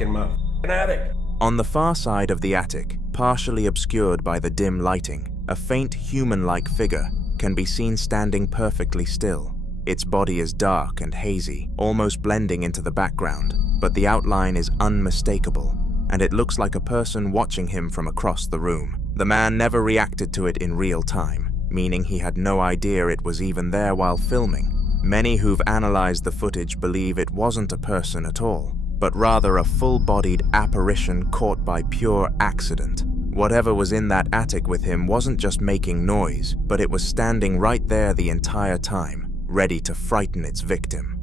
in my fucking attic. On the far side of the attic, partially obscured by the dim lighting, a faint human-like figure can be seen standing perfectly still. Its body is dark and hazy, almost blending into the background, but the outline is unmistakable, and it looks like a person watching him from across the room. The man never reacted to it in real time, meaning he had no idea it was even there while filming. Many who've analyzed the footage believe it wasn't a person at all, but rather a full-bodied apparition caught by pure accident. Whatever was in that attic with him wasn't just making noise, but it was standing right there the entire time, ready to frighten its victim.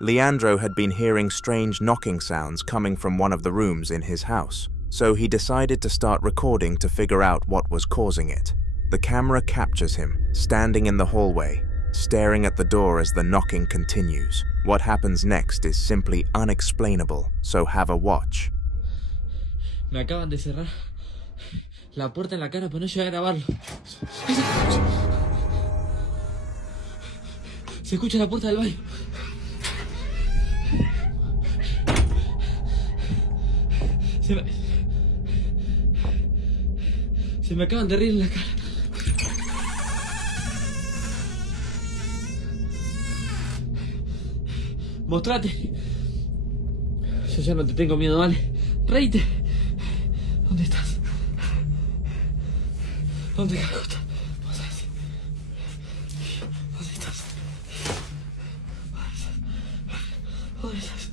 Leandro had been hearing strange knocking sounds coming from one of the rooms in his house, so he decided to start recording to figure out what was causing it. The camera captures him, standing in the hallway, staring at the door as the knocking continues. What happens next is simply unexplainable, so have a watch. Me acaban de cerrar la puerta en la cara, pero no llegué a grabarlo. Se escucha la puerta del baño. Se me acaban de reír en la cara. Mostrate. Yo ya no te tengo miedo, ¿vale? Reíte. ¿Dónde estás? ¿Dónde carajo estás? ¿Dónde estás? ¿Dónde estás?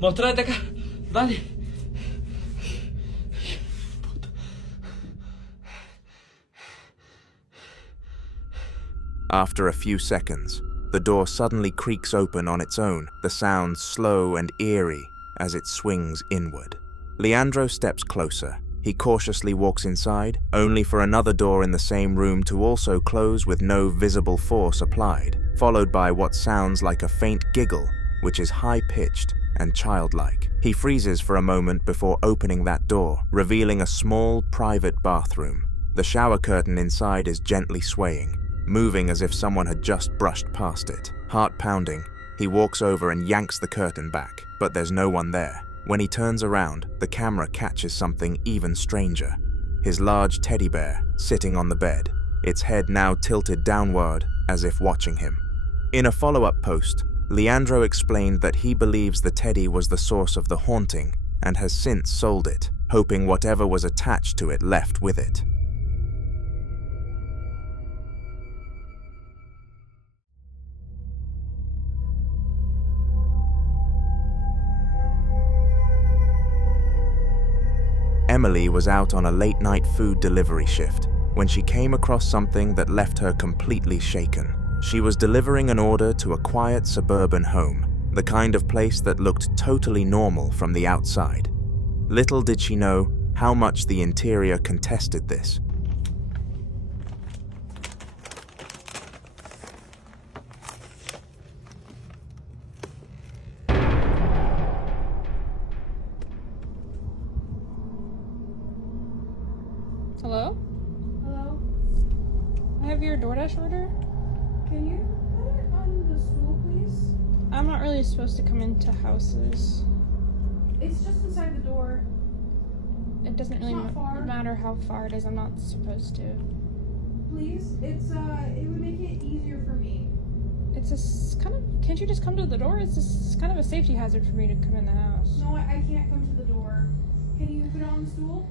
Mostrate acá. Dale. After a few seconds, the door suddenly creaks open on its own, the sound slow and eerie as it swings inward. Leandro steps closer. He cautiously walks inside, only for another door in the same room to also close with no visible force applied, followed by what sounds like a faint giggle, which is high-pitched and childlike. He freezes for a moment before opening that door, revealing a small, private bathroom. The shower curtain inside is gently swaying, moving as if someone had just brushed past it. Heart pounding, he walks over and yanks the curtain back, but there's no one there. When he turns around, the camera catches something even stranger. His large teddy bear sitting on the bed, its head now tilted downward as if watching him. In a follow-up post, Leandro explained that he believes the teddy was the source of the haunting and has since sold it, hoping whatever was attached to it left with it. Emily was out on a late-night food delivery shift when she came across something that left her completely shaken. She was delivering an order to a quiet suburban home, the kind of place that looked totally normal from the outside. Little did she know how much the interior contested this. Hello? Hello? I have your DoorDash order. Can you put it on the stool, please? I'm not really supposed to come into houses. It's just inside the door. It doesn't really matter how far it is. I'm not supposed to. Please? It would make it easier for me. It's just kind of, can't you just come to the door? It's just kind of a safety hazard for me to come in the house. No, I can't come to the door. Can you put it on the stool?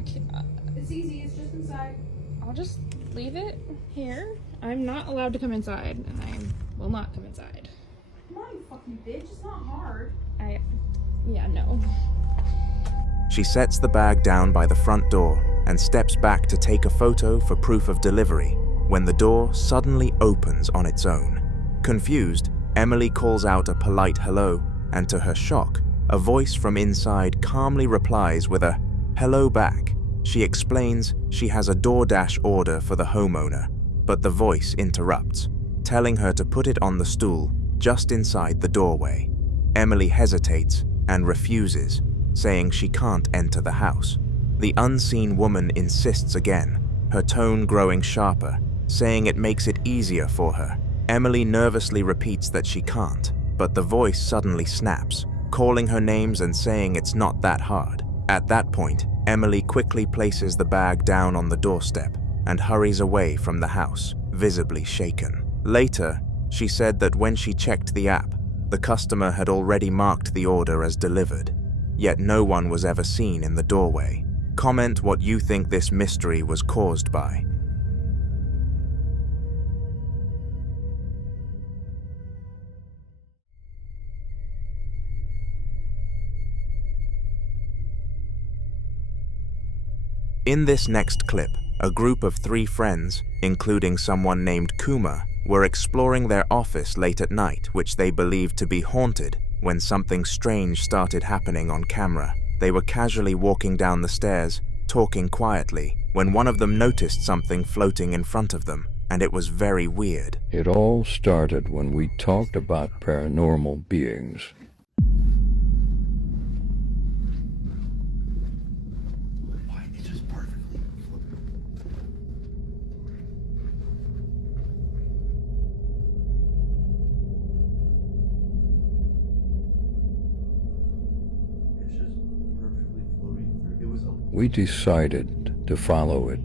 Okay, it's easy, it's just inside. I'll just leave it here. I'm not allowed to come inside, and I will not come inside. Come on, you fucking bitch, it's not hard. Yeah, no. She sets the bag down by the front door and steps back to take a photo for proof of delivery when the door suddenly opens on its own. Confused, Emily calls out a polite hello, and to her shock, a voice from inside calmly replies with a hello back. She explains she has a DoorDash order for the homeowner, but the voice interrupts, telling her to put it on the stool just inside the doorway. Emily hesitates and refuses, saying she can't enter the house. The unseen woman insists again, her tone growing sharper, saying it makes it easier for her. Emily nervously repeats that she can't, but the voice suddenly snaps, calling her names and saying it's not that hard. At that point, Emily quickly places the bag down on the doorstep and hurries away from the house, visibly shaken. Later, she said that when she checked the app, the customer had already marked the order as delivered, yet no one was ever seen in the doorway. Comment what you think this mystery was caused by. In this next clip, a group of 3 friends, including someone named Kuma, were exploring their office late at night, which they believed to be haunted, when something strange started happening on camera. They were casually walking down the stairs, talking quietly, when one of them noticed something floating in front of them, and it was very weird. It all started when we talked about paranormal beings. We decided to follow it.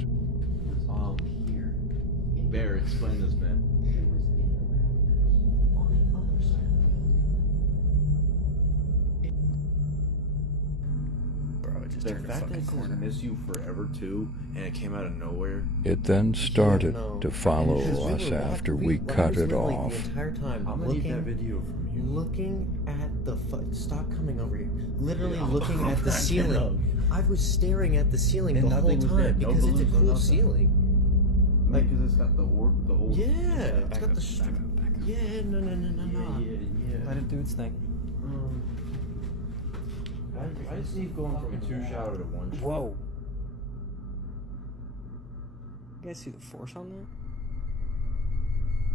It's all here. Bear, explain this, man. The fact that it says miss you forever too, and it came out of nowhere. It then started to follow us after we cut it off. The entire time I'm gonna need that video from you. looking at the stop coming over here. Literally looking at the ceiling. I was staring at the ceiling the whole time because it's a cool ceiling. Like, because it's got the orb, the whole. Yeah, it's got the. Yeah, no. Yeah. Let it do its thing. I see it going from a 2-shower to 1 shower. Whoa. You guys see the force on that?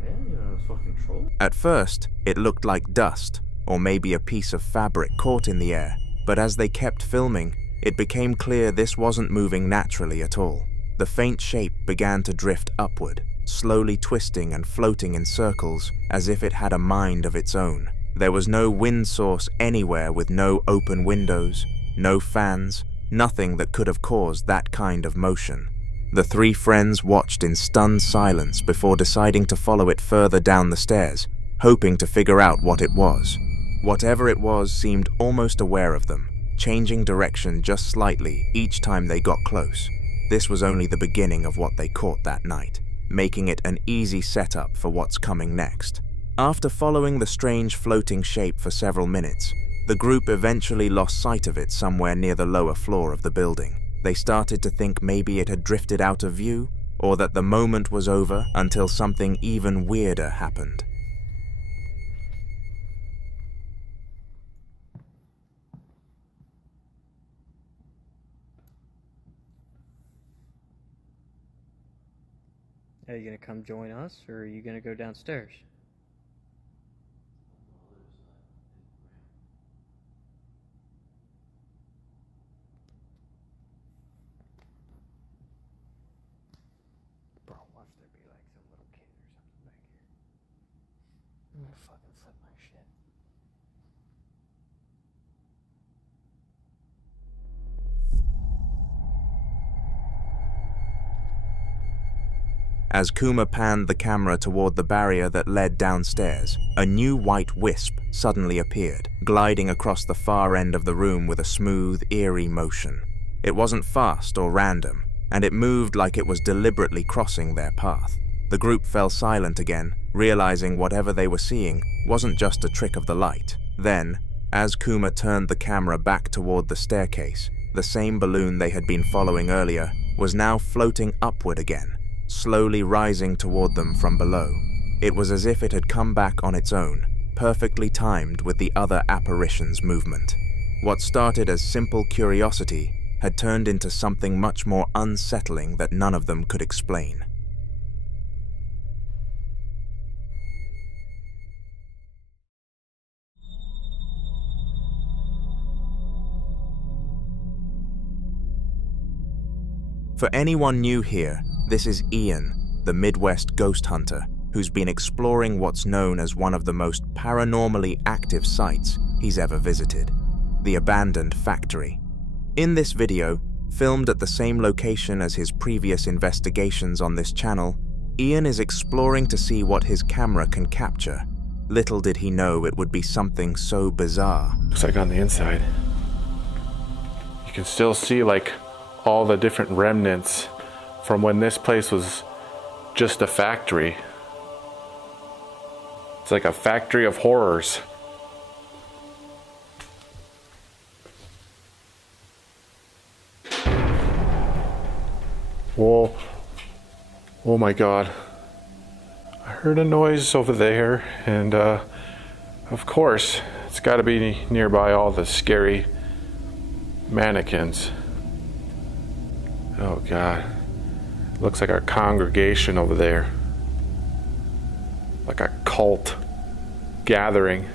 Yeah, it's fucking troll. At first, it looked like dust, or maybe a piece of fabric caught in the air, but as they kept filming, it became clear this wasn't moving naturally at all. The faint shape began to drift upward, slowly twisting and floating in circles as if it had a mind of its own. There was no wind source anywhere with no open windows, no fans, nothing that could have caused that kind of motion. The three friends watched in stunned silence before deciding to follow it further down the stairs, hoping to figure out what it was. Whatever it was seemed almost aware of them, changing direction just slightly each time they got close. This was only the beginning of what they caught that night, making it an easy setup for what's coming next. After following the strange floating shape for several minutes, the group eventually lost sight of it somewhere near the lower floor of the building. They started to think maybe it had drifted out of view, or that the moment was over until something even weirder happened. Are you gonna come join us, or are you gonna go downstairs? Bro, watch there be like some little kid or something back here. I'm gonna fucking flip my shit. As Kuma panned the camera toward the barrier that led downstairs, a new white wisp suddenly appeared, gliding across the far end of the room with a smooth, eerie motion. It wasn't fast or random, and it moved like it was deliberately crossing their path. The group fell silent again, realizing whatever they were seeing wasn't just a trick of the light. Then, as Kuma turned the camera back toward the staircase, the same balloon they had been following earlier was now floating upward again, slowly rising toward them from below. It was as if it had come back on its own, perfectly timed with the other apparition's movement. What started as simple curiosity had turned into something much more unsettling that none of them could explain. For anyone new here, this is Ian, the Midwest ghost hunter, who's been exploring what's known as one of the most paranormally active sites he's ever visited, the abandoned factory. In this video, filmed at the same location as his previous investigations on this channel, Ian is exploring to see what his camera can capture. Little did he know it would be something so bizarre. Looks like on the inside, you can still see like all the different remnants from when this place was just a factory. It's like a factory of horrors. Whoa. Oh my God. I heard a noise over there, and of course, it's got to be nearby all the scary mannequins. Oh God. Looks like a congregation over there. Like a cult gathering.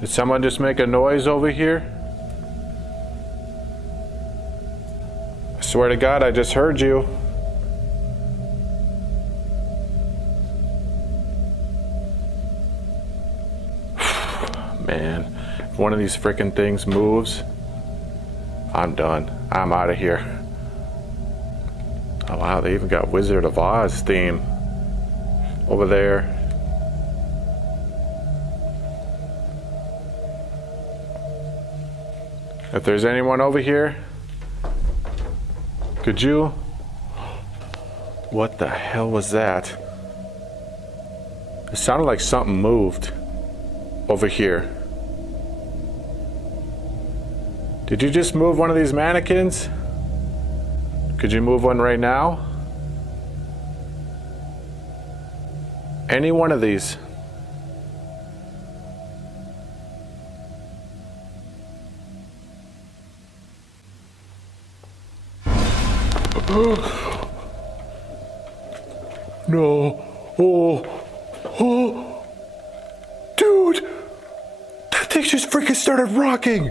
Did someone just make a noise over here? I swear to God, I just heard you. Man, if one of these frickin' things moves, I'm done. I'm out of here. Oh wow, they even got Wizard of Oz theme over there. If there's anyone over here, Could you? What the hell was that? It sounded like something moved over here. Did you just move one of these mannequins? Could you move one right now? Any one of these. No. Oh. Dude! That thing just freaking started rocking!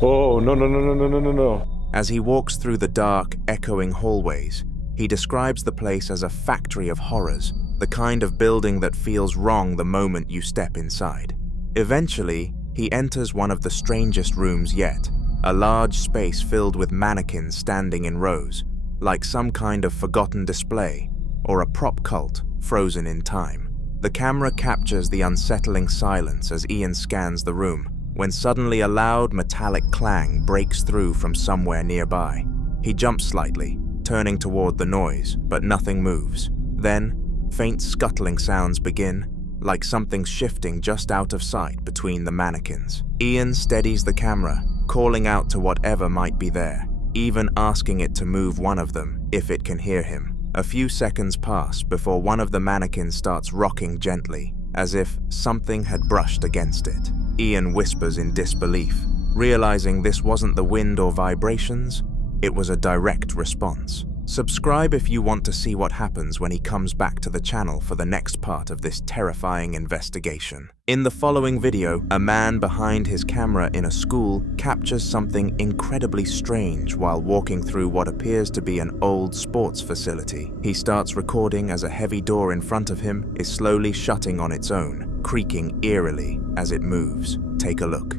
Oh, no. As he walks through the dark, echoing hallways, he describes the place as a factory of horrors, the kind of building that feels wrong the moment you step inside. Eventually, he enters one of the strangest rooms yet, a large space filled with mannequins standing in rows, like some kind of forgotten display, or a prop cult frozen in time. The camera captures the unsettling silence as Ian scans the room, when suddenly a loud metallic clang breaks through from somewhere nearby. He jumps slightly, turning toward the noise, but nothing moves. Then, faint scuttling sounds begin, like something shifting just out of sight between the mannequins. Ian steadies the camera, calling out to whatever might be there, even asking it to move one of them if it can hear him. A few seconds pass before one of the mannequins starts rocking gently, as if something had brushed against it. Ian whispers in disbelief, realizing this wasn't the wind or vibrations, it was a direct response. Subscribe if you want to see what happens when he comes back to the channel for the next part of this terrifying investigation. In the following video, a man behind his camera in a school captures something incredibly strange while walking through what appears to be an old sports facility. He starts recording as a heavy door in front of him is slowly shutting on its own, creaking eerily as it moves. Take a look.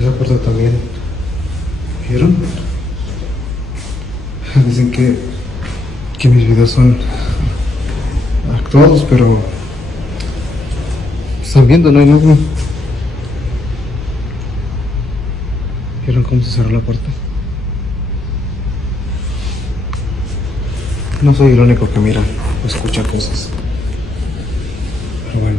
Esa puerta también. ¿Vieron? Dicen que mis videos son actuados, pero están viendo, no hay nada. ¿Vieron cómo se cerró la puerta? No soy el único que mira o escucha cosas. Pero bueno.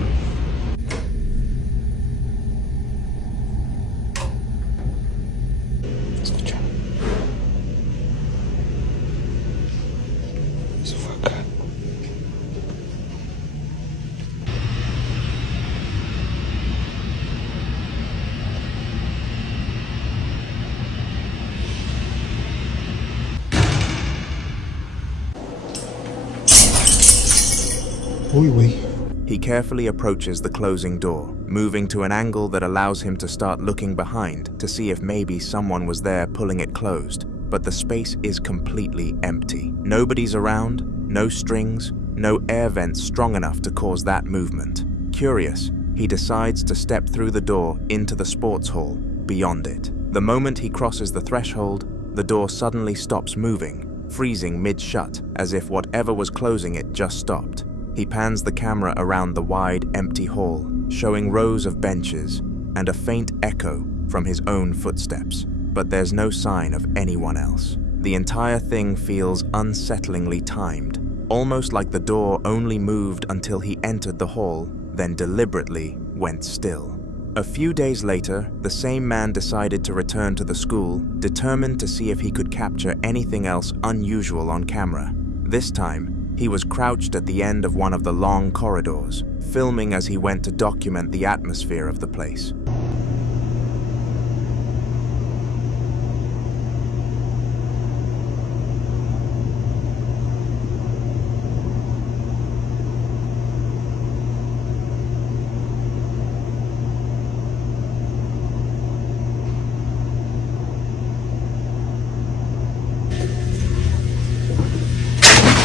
He carefully approaches the closing door, moving to an angle that allows him to start looking behind to see if maybe someone was there pulling it closed. But the space is completely empty. Nobody's around, no strings, no air vents strong enough to cause that movement. Curious, he decides to step through the door into the sports hall, beyond it. The moment he crosses the threshold, the door suddenly stops moving, freezing mid-shut, as if whatever was closing it just stopped. He pans the camera around the wide, empty hall, showing rows of benches and a faint echo from his own footsteps, but there's no sign of anyone else. The entire thing feels unsettlingly timed, almost like the door only moved until he entered the hall, then deliberately went still. A few days later, the same man decided to return to the school, determined to see if he could capture anything else unusual on camera. This time, he was crouched at the end of one of the long corridors, filming as he went to document the atmosphere of the place.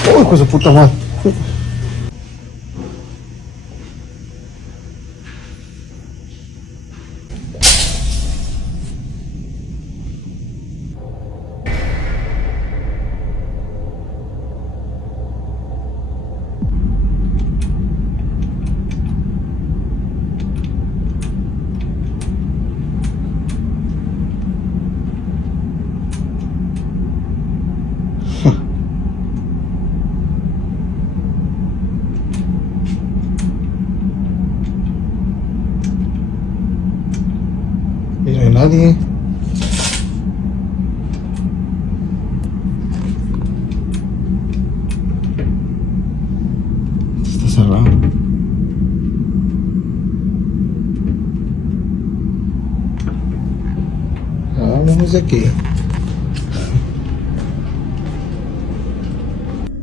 ¡Oh, hijo de su puta madre! nadie. Está cerrado. Vamos de aquí.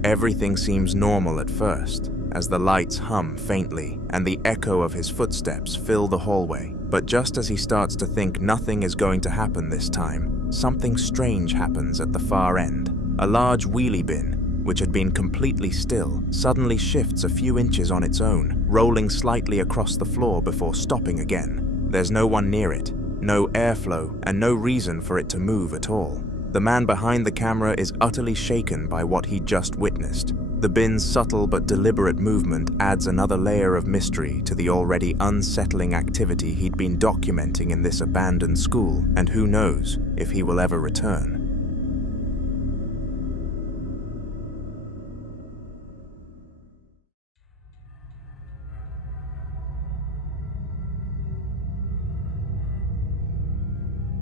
Everything seems normal at first, as the lights hum faintly and the echo of his footsteps fill the hallway. But just as he starts to think nothing is going to happen this time, something strange happens at the far end. A large wheelie bin, which had been completely still, suddenly shifts a few inches on its own, rolling slightly across the floor before stopping again. There's no one near it, no airflow, and no reason for it to move at all. The man behind the camera is utterly shaken by what he just witnessed. The bin's subtle but deliberate movement adds another layer of mystery to the already unsettling activity he'd been documenting in this abandoned school, and who knows if he will ever return.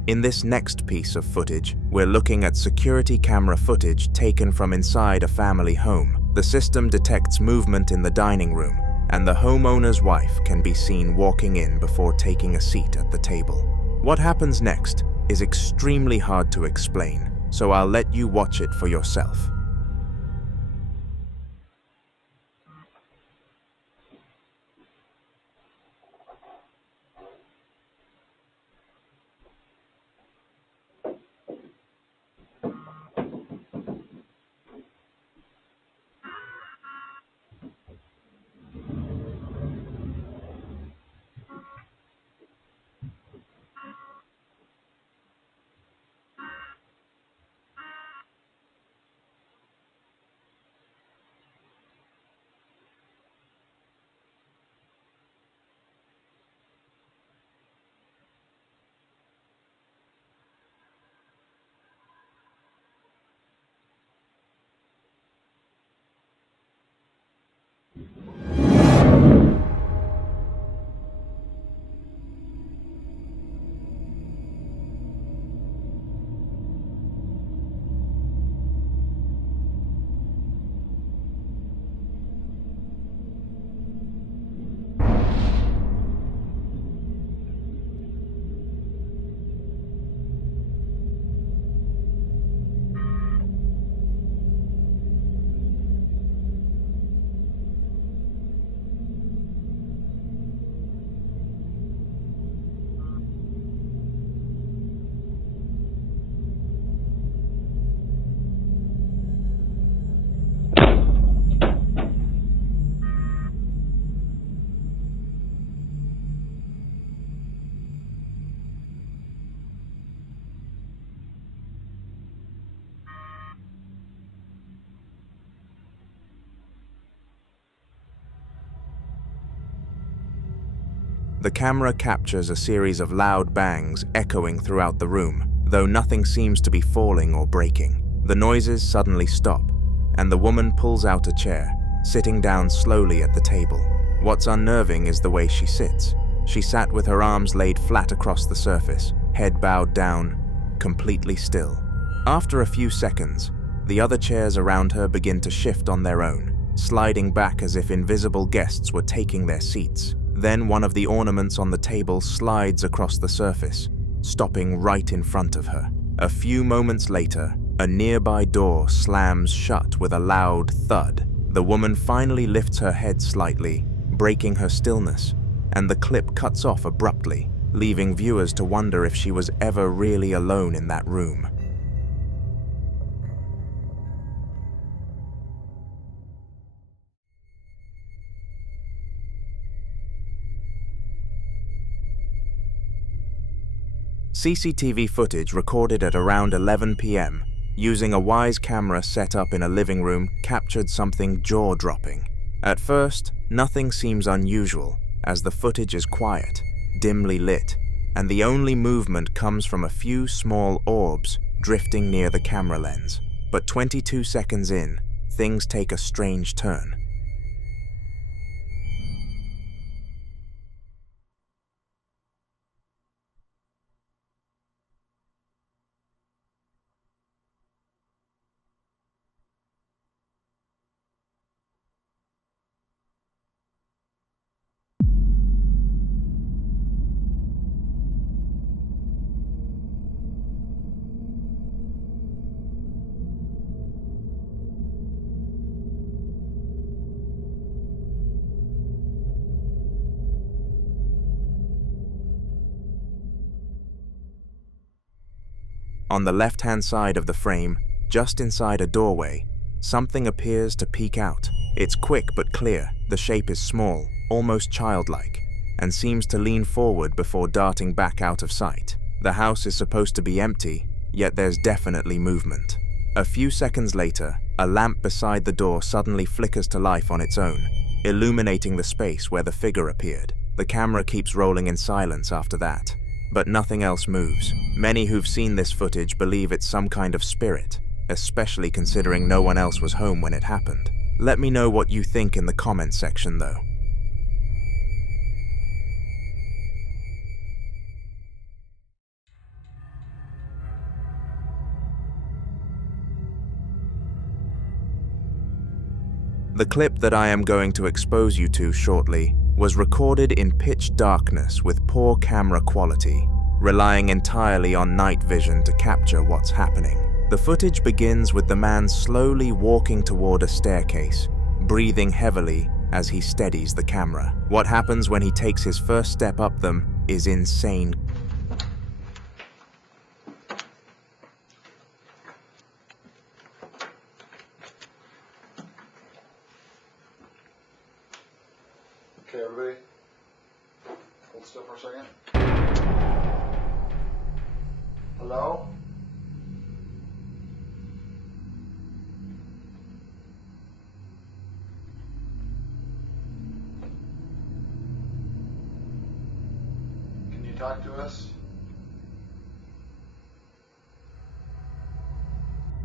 In this next piece of footage, we're looking at security camera footage taken from inside a family home. The system detects movement in the dining room, and the homeowner's wife can be seen walking in before taking a seat at the table. What happens next is extremely hard to explain, so I'll let you watch it for yourself. The camera captures a series of loud bangs echoing throughout the room, though nothing seems to be falling or breaking. The noises suddenly stop, and the woman pulls out a chair, sitting down slowly at the table. What's unnerving is the way she sits. She sat with her arms laid flat across the surface, head bowed down, completely still. After a few seconds, the other chairs around her begin to shift on their own, sliding back as if invisible guests were taking their seats. Then one of the ornaments on the table slides across the surface, stopping right in front of her. A few moments later, a nearby door slams shut with a loud thud. The woman finally lifts her head slightly, breaking her stillness, and the clip cuts off abruptly, leaving viewers to wonder if she was ever really alone in that room. CCTV footage recorded at around 11 p.m. using a Wise camera set up in a living room captured something jaw-dropping. At first, nothing seems unusual as the footage is quiet, dimly lit, and the only movement comes from a few small orbs drifting near the camera lens. But 22 seconds in, things take a strange turn. On the left-hand side of the frame, just inside a doorway, something appears to peek out. It's quick but clear. The shape is small, almost childlike, and seems to lean forward before darting back out of sight. The house is supposed to be empty, yet there's definitely movement. A few seconds later, a lamp beside the door suddenly flickers to life on its own, illuminating the space where the figure appeared. The camera keeps rolling in silence after that, but nothing else moves. Many who've seen this footage believe it's some kind of spirit, especially considering no one else was home when it happened. Let me know what you think in the comments section though. The clip that I am going to expose you to shortly was recorded in pitch darkness with poor camera quality, relying entirely on night vision to capture what's happening. The footage begins with the man slowly walking toward a staircase, breathing heavily as he steadies the camera. What happens when he takes his first step up them is insane. Okay, everybody, hold still for a second. Hello? Can you talk to us?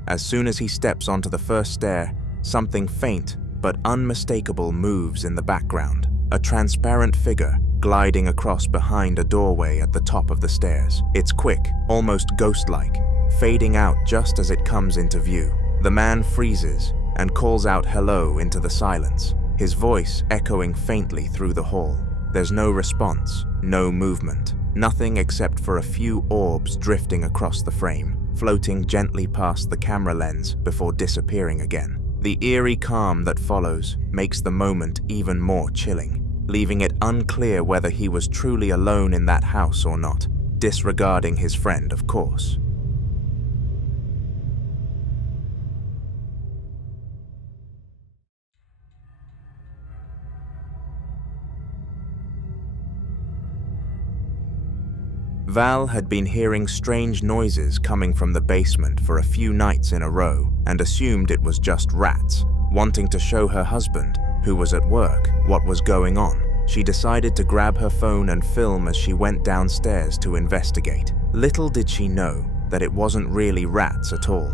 As soon as he steps onto the first stair, something faint but unmistakable moves in the background. A transparent figure gliding across behind a doorway at the top of the stairs. It's quick, almost ghost-like, fading out just as it comes into view. The man freezes and calls out hello into the silence, his voice echoing faintly through the hall. There's no response, no movement, nothing except for a few orbs drifting across the frame, floating gently past the camera lens before disappearing again. The eerie calm that follows makes the moment even more chilling, leaving it unclear whether he was truly alone in that house or not, disregarding his friend, of course. Val had been hearing strange noises coming from the basement for a few nights in a row and assumed it was just rats. Wanting to show her husband, who was at work, what was going on, she decided to grab her phone and film as she went downstairs to investigate. Little did she know that it wasn't really rats at all.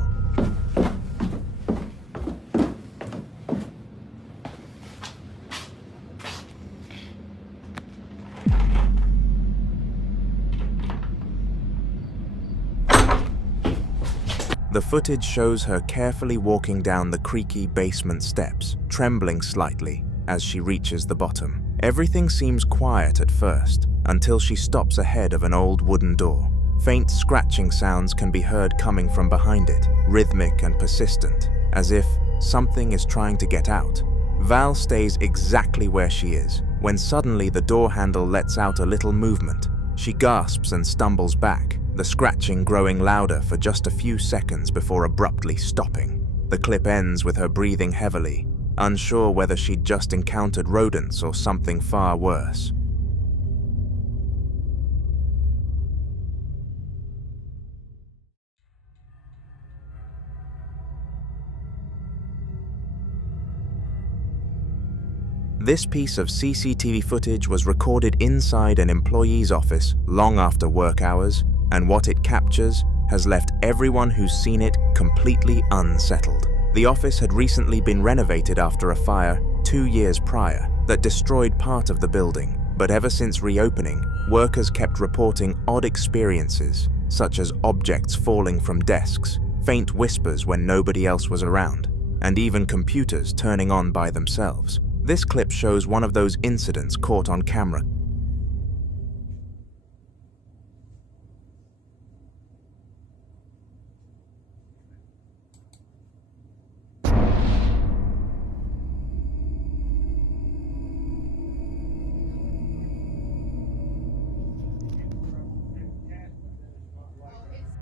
The footage shows her carefully walking down the creaky basement steps, trembling slightly as she reaches the bottom. Everything seems quiet at first, until she stops ahead of an old wooden door. Faint scratching sounds can be heard coming from behind it, rhythmic and persistent, as if something is trying to get out. Val stays exactly where she is, when suddenly the door handle lets out a little movement. She gasps and stumbles back, the scratching growing louder for just a few seconds before abruptly stopping. The clip ends with her breathing heavily, unsure whether she'd just encountered rodents or something far worse. This piece of CCTV footage was recorded inside an employee's office long after work hours, and what it captures has left everyone who's seen it completely unsettled. The office had recently been renovated after a fire 2 years prior that destroyed part of the building, but ever since reopening, workers kept reporting odd experiences, such as objects falling from desks, faint whispers when nobody else was around, and even computers turning on by themselves. This clip shows one of those incidents caught on camera.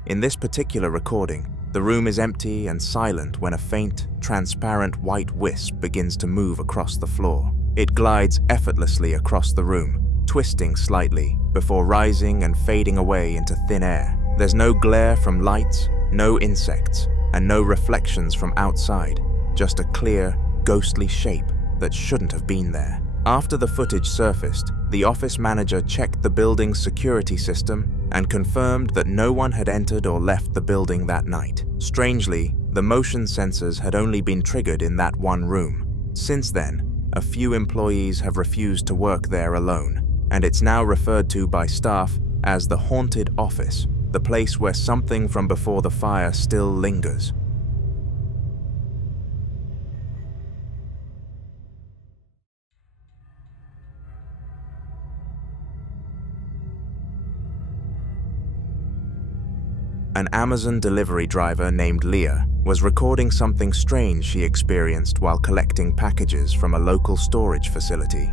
In this particular recording, the room is empty and silent when a faint, transparent white wisp begins to move across the floor. It glides effortlessly across the room, twisting slightly, before rising and fading away into thin air. There's no glare from lights, no insects, and no reflections from outside, just a clear, ghostly shape that shouldn't have been there. After the footage surfaced, the office manager checked the building's security system and confirmed that no one had entered or left the building that night. Strangely, the motion sensors had only been triggered in that one room. Since then, a few employees have refused to work there alone, and it's now referred to by staff as the haunted office, the place where something from before the fire still lingers. An Amazon delivery driver named Leah was recording something strange she experienced while collecting packages from a local storage facility.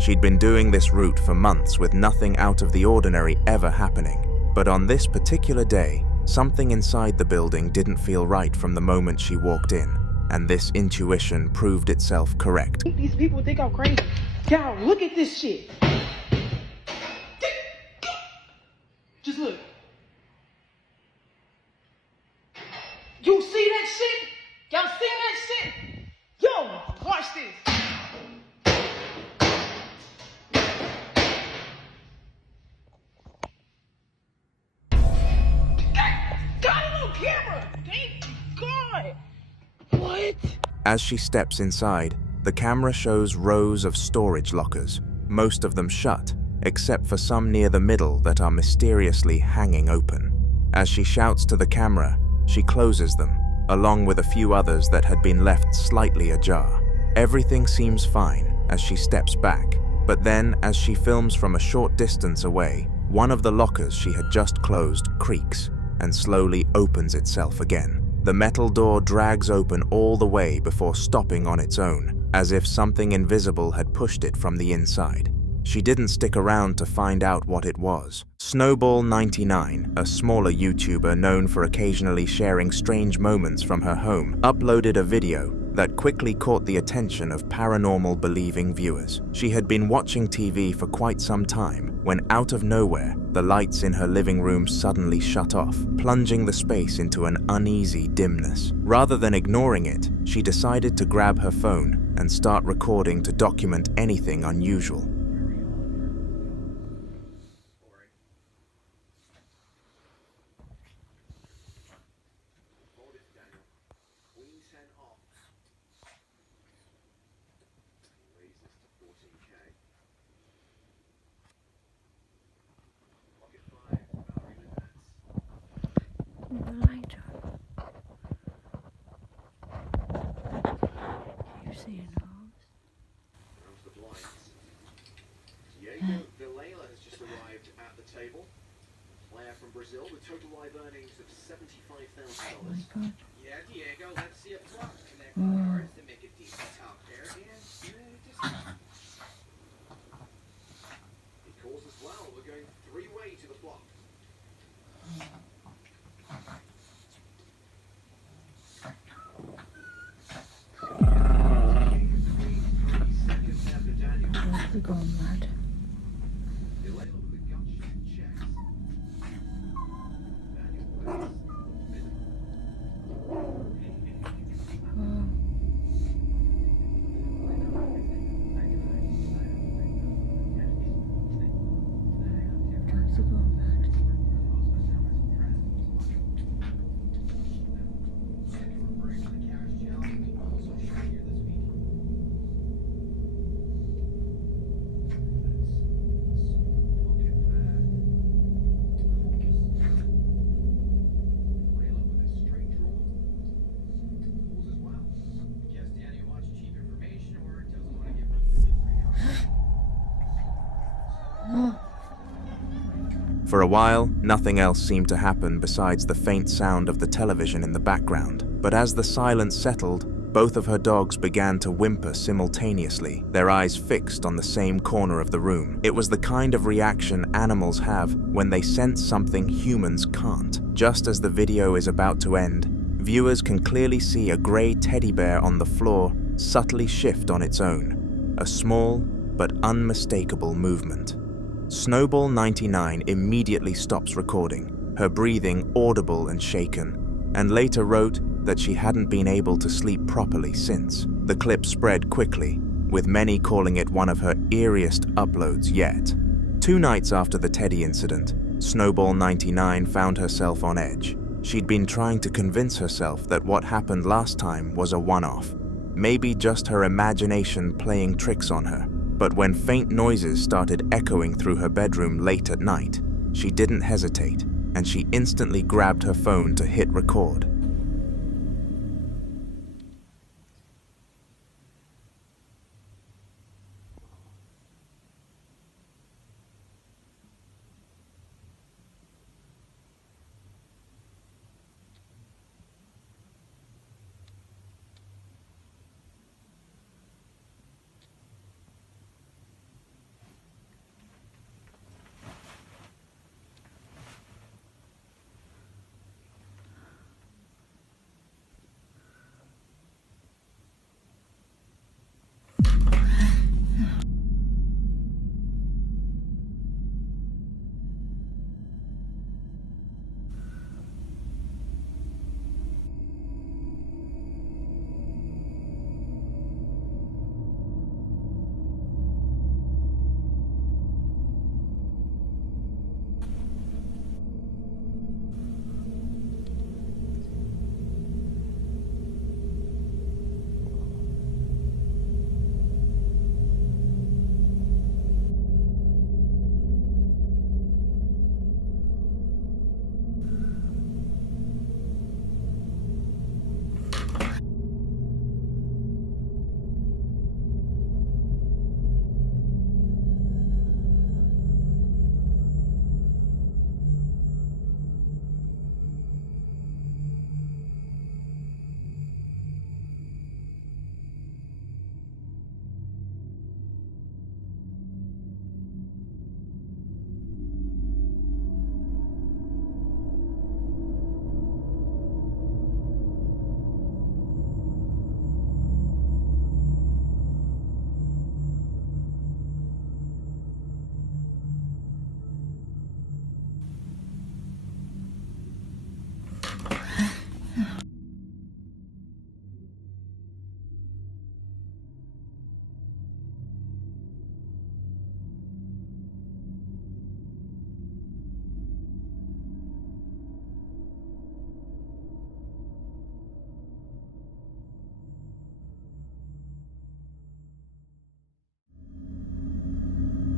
She'd been doing this route for months with nothing out of the ordinary ever happening, but on this particular day, something inside the building didn't feel right from the moment she walked in, and this intuition proved itself correct. These people think I'm crazy. Y'all, look at this shit. Just look. You see that shit? Y'all seen that shit? Yo, watch this. Got it on camera. Thank God. What? As she steps inside, the camera shows rows of storage lockers, most of them shut, except for some near the middle that are mysteriously hanging open. As she shouts to the camera, she closes them, along with a few others that had been left slightly ajar. Everything seems fine as she steps back, but then, as she films from a short distance away, one of the lockers she had just closed creaks and slowly opens itself again. The metal door drags open all the way before stopping on its own, as if something invisible had pushed it from the inside. She didn't stick around to find out what it was. Snowball99, a smaller YouTuber known for occasionally sharing strange moments from her home, uploaded a video that quickly caught the attention of paranormal-believing viewers. She had been watching TV for quite some time when, out of nowhere, the lights in her living room suddenly shut off, plunging the space into an uneasy dimness. Rather than ignoring it, she decided to grab her phone and start recording to document anything unusual. Brazil with total live earnings of $75,000. Oh my God. Yeah, Diego, let's see a plot connect with cards to make a decent top pair and it calls as well. We're going three-way to the plot. That's going mad. For a while, nothing else seemed to happen besides the faint sound of the television in the background. But as the silence settled, both of her dogs began to whimper simultaneously, their eyes fixed on the same corner of the room. It was the kind of reaction animals have when they sense something humans can't. Just as the video is about to end, viewers can clearly see a grey teddy bear on the floor subtly shift on its own, a small but unmistakable movement. Snowball99 immediately stops recording, her breathing audible and shaken, and later wrote that she hadn't been able to sleep properly since. The clip spread quickly, with many calling it one of her eeriest uploads yet. 2 nights after the Teddy incident, Snowball99 found herself on edge. She'd been trying to convince herself that what happened last time was a one-off, maybe just her imagination playing tricks on her. But when faint noises started echoing through her bedroom late at night, she didn't hesitate, and she instantly grabbed her phone to hit record.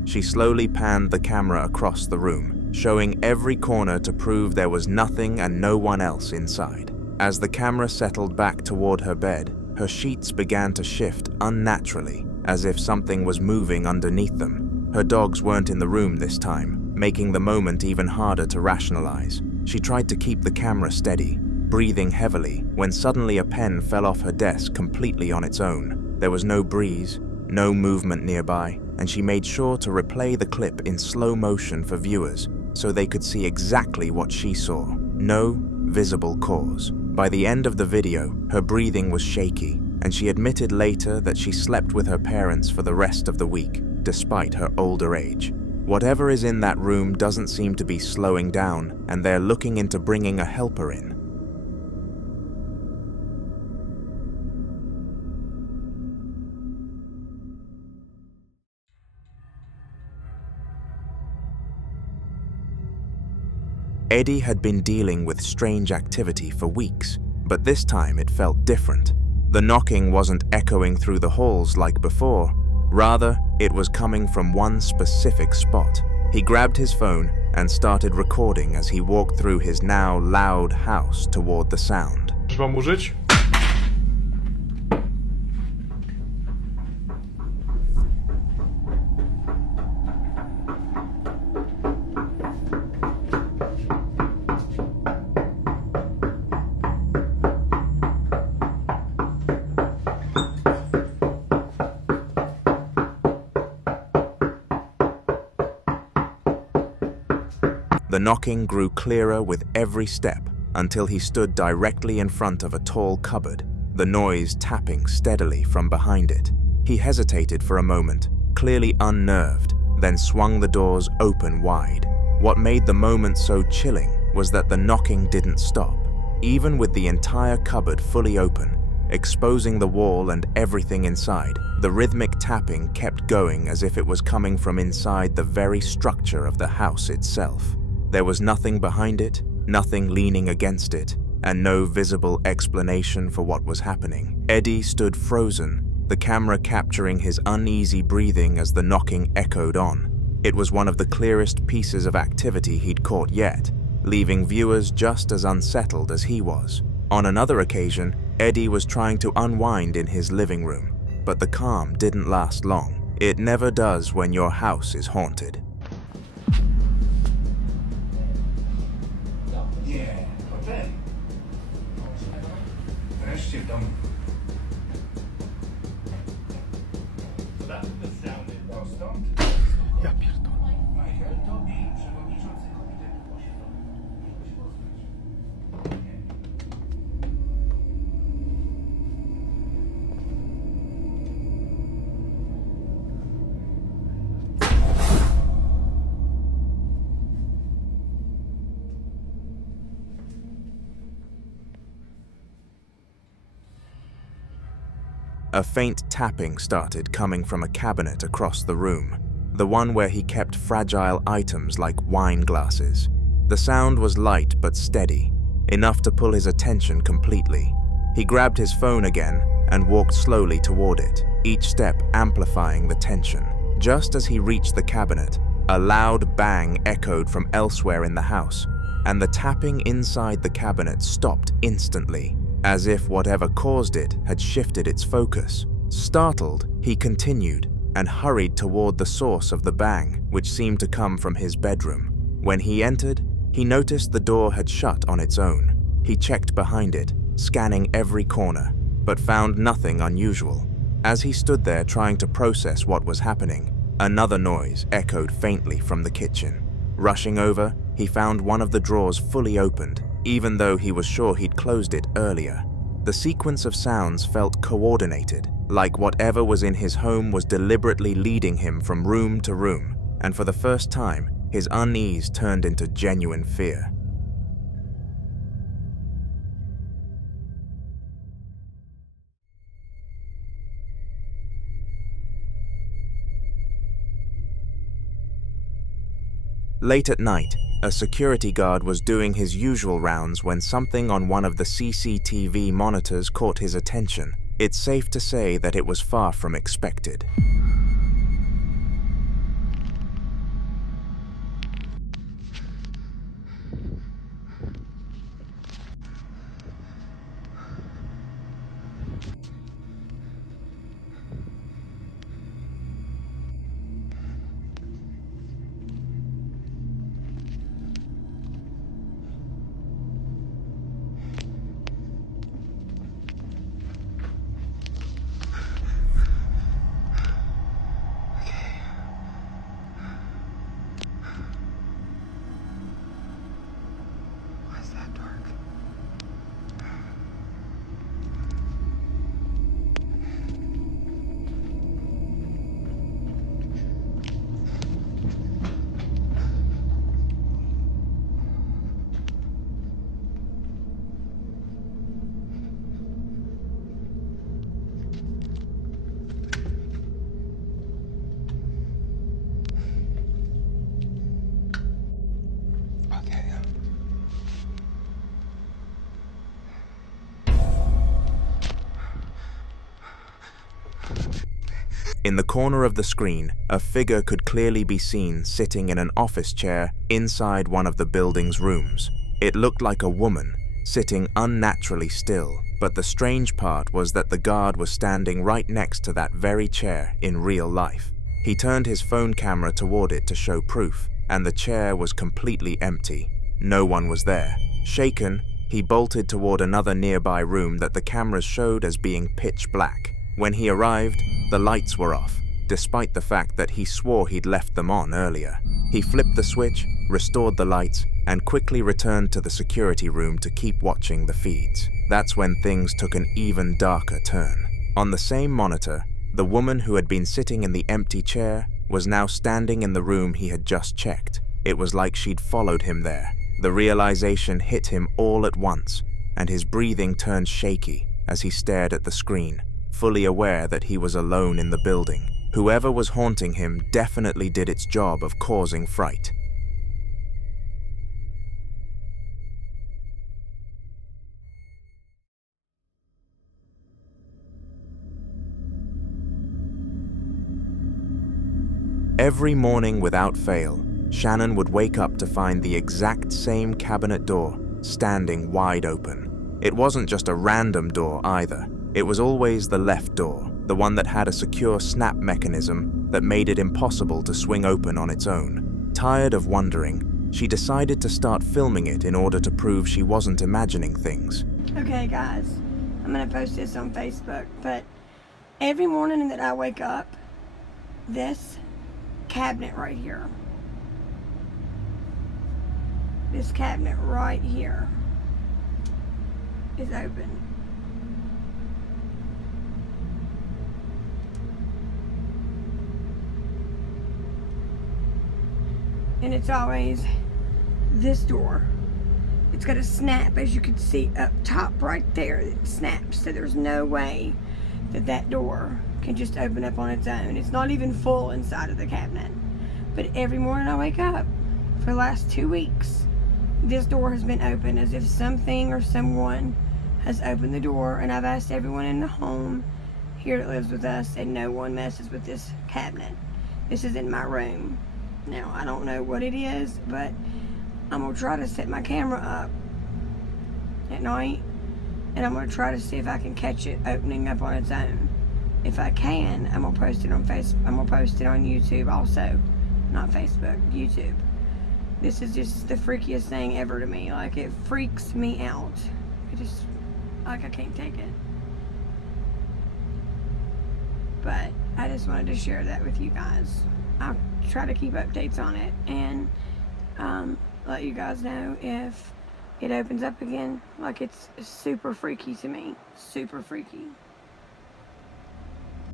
She slowly panned the camera across the room, showing every corner to prove there was nothing and no one else inside. As the camera settled back toward her bed, her sheets began to shift unnaturally, as if something was moving underneath them. Her dogs weren't in the room this time, making the moment even harder to rationalize. She tried to keep the camera steady, breathing heavily, when suddenly a pen fell off her desk completely on its own. There was no breeze, no movement nearby, and she made sure to replay the clip in slow motion for viewers so they could see exactly what she saw. No visible cause. By the end of the video, her breathing was shaky, and she admitted later that she slept with her parents for the rest of the week, despite her older age. Whatever is in that room doesn't seem to be slowing down, and they're looking into bringing a helper in. Eddie had been dealing with strange activity for weeks, but this time it felt different. The knocking wasn't echoing through the halls like before. Rather, it was coming from one specific spot. He grabbed his phone and started recording as he walked through his now loud house toward the sound. Mam użyć? The knocking grew clearer with every step until he stood directly in front of a tall cupboard, the noise tapping steadily from behind it. He hesitated for a moment, clearly unnerved, then swung the doors open wide. What made the moment so chilling was that the knocking didn't stop. Even with the entire cupboard fully open, exposing the wall and everything inside, the rhythmic tapping kept going as if it was coming from inside the very structure of the house itself. There was nothing behind it, nothing leaning against it, and no visible explanation for what was happening. Eddie stood frozen, the camera capturing his uneasy breathing as the knocking echoed on. It was one of the clearest pieces of activity he'd caught yet, leaving viewers just as unsettled as he was. On another occasion, Eddie was trying to unwind in his living room, but the calm didn't last long. It never does when your house is haunted. A faint tapping started coming from a cabinet across the room, the one where he kept fragile items like wine glasses. The sound was light but steady, enough to pull his attention completely. He grabbed his phone again and walked slowly toward it, each step amplifying the tension. Just as he reached the cabinet, a loud bang echoed from elsewhere in the house, and the tapping inside the cabinet stopped instantly, as if whatever caused it had shifted its focus. Startled, he continued and hurried toward the source of the bang, which seemed to come from his bedroom. When he entered, he noticed the door had shut on its own. He checked behind it, scanning every corner, but found nothing unusual. As he stood there trying to process what was happening, another noise echoed faintly from the kitchen. Rushing over, he found one of the drawers fully opened, even though he was sure he'd closed it earlier. The sequence of sounds felt coordinated, like whatever was in his home was deliberately leading him from room to room, and for the first time, his unease turned into genuine fear. Late at night, a security guard was doing his usual rounds when something on one of the CCTV monitors caught his attention. It's safe to say that it was far from expected. In the corner of the screen, a figure could clearly be seen sitting in an office chair inside one of the building's rooms. It looked like a woman, sitting unnaturally still, but the strange part was that the guard was standing right next to that very chair in real life. He turned his phone camera toward it to show proof, and the chair was completely empty. No one was there. Shaken, he bolted toward another nearby room that the cameras showed as being pitch black. When he arrived, the lights were off, despite the fact that he swore he'd left them on earlier. He flipped the switch, restored the lights, and quickly returned to the security room to keep watching the feeds. That's when things took an even darker turn. On the same monitor, the woman who had been sitting in the empty chair was now standing in the room he had just checked. It was like she'd followed him there. The realization hit him all at once, and his breathing turned shaky as he stared at the screen, fully aware that he was alone in the building. Whoever was haunting him definitely did its job of causing fright. Every morning without fail, Shannon would wake up to find the exact same cabinet door standing wide open. It wasn't just a random door either. It was always the left door, the one that had a secure snap mechanism that made it impossible to swing open on its own. Tired of wondering, she decided to start filming it in order to prove she wasn't imagining things. Okay guys, I'm gonna post this on Facebook, but every morning that I wake up, this cabinet right here, this cabinet right here is open. And it's always this door. It's got a snap, as you can see up top right there. It snaps, so there's no way that that door can just open up on its own. It's not even full inside of the cabinet. But every morning I wake up, for the last 2 weeks, this door has been open, as if something or someone has opened the door. And I've asked everyone in the home here that lives with us, and no one messes with this cabinet. This is in my room. Now, I don't know what it is, but I'm going to try to set my camera up at night, and I'm going to try to see if I can catch it opening up on its own. If I can, I'm going to post it on Facebook. I'm going to post it on YouTube also. Not Facebook, YouTube. This is just the freakiest thing ever to me. Like, it freaks me out. It just, like, I can't take it. But I just wanted to share that with you guys. I'll try to keep updates on it and let you guys know if it opens up again. Like, it's super freaky to me. Super freaky.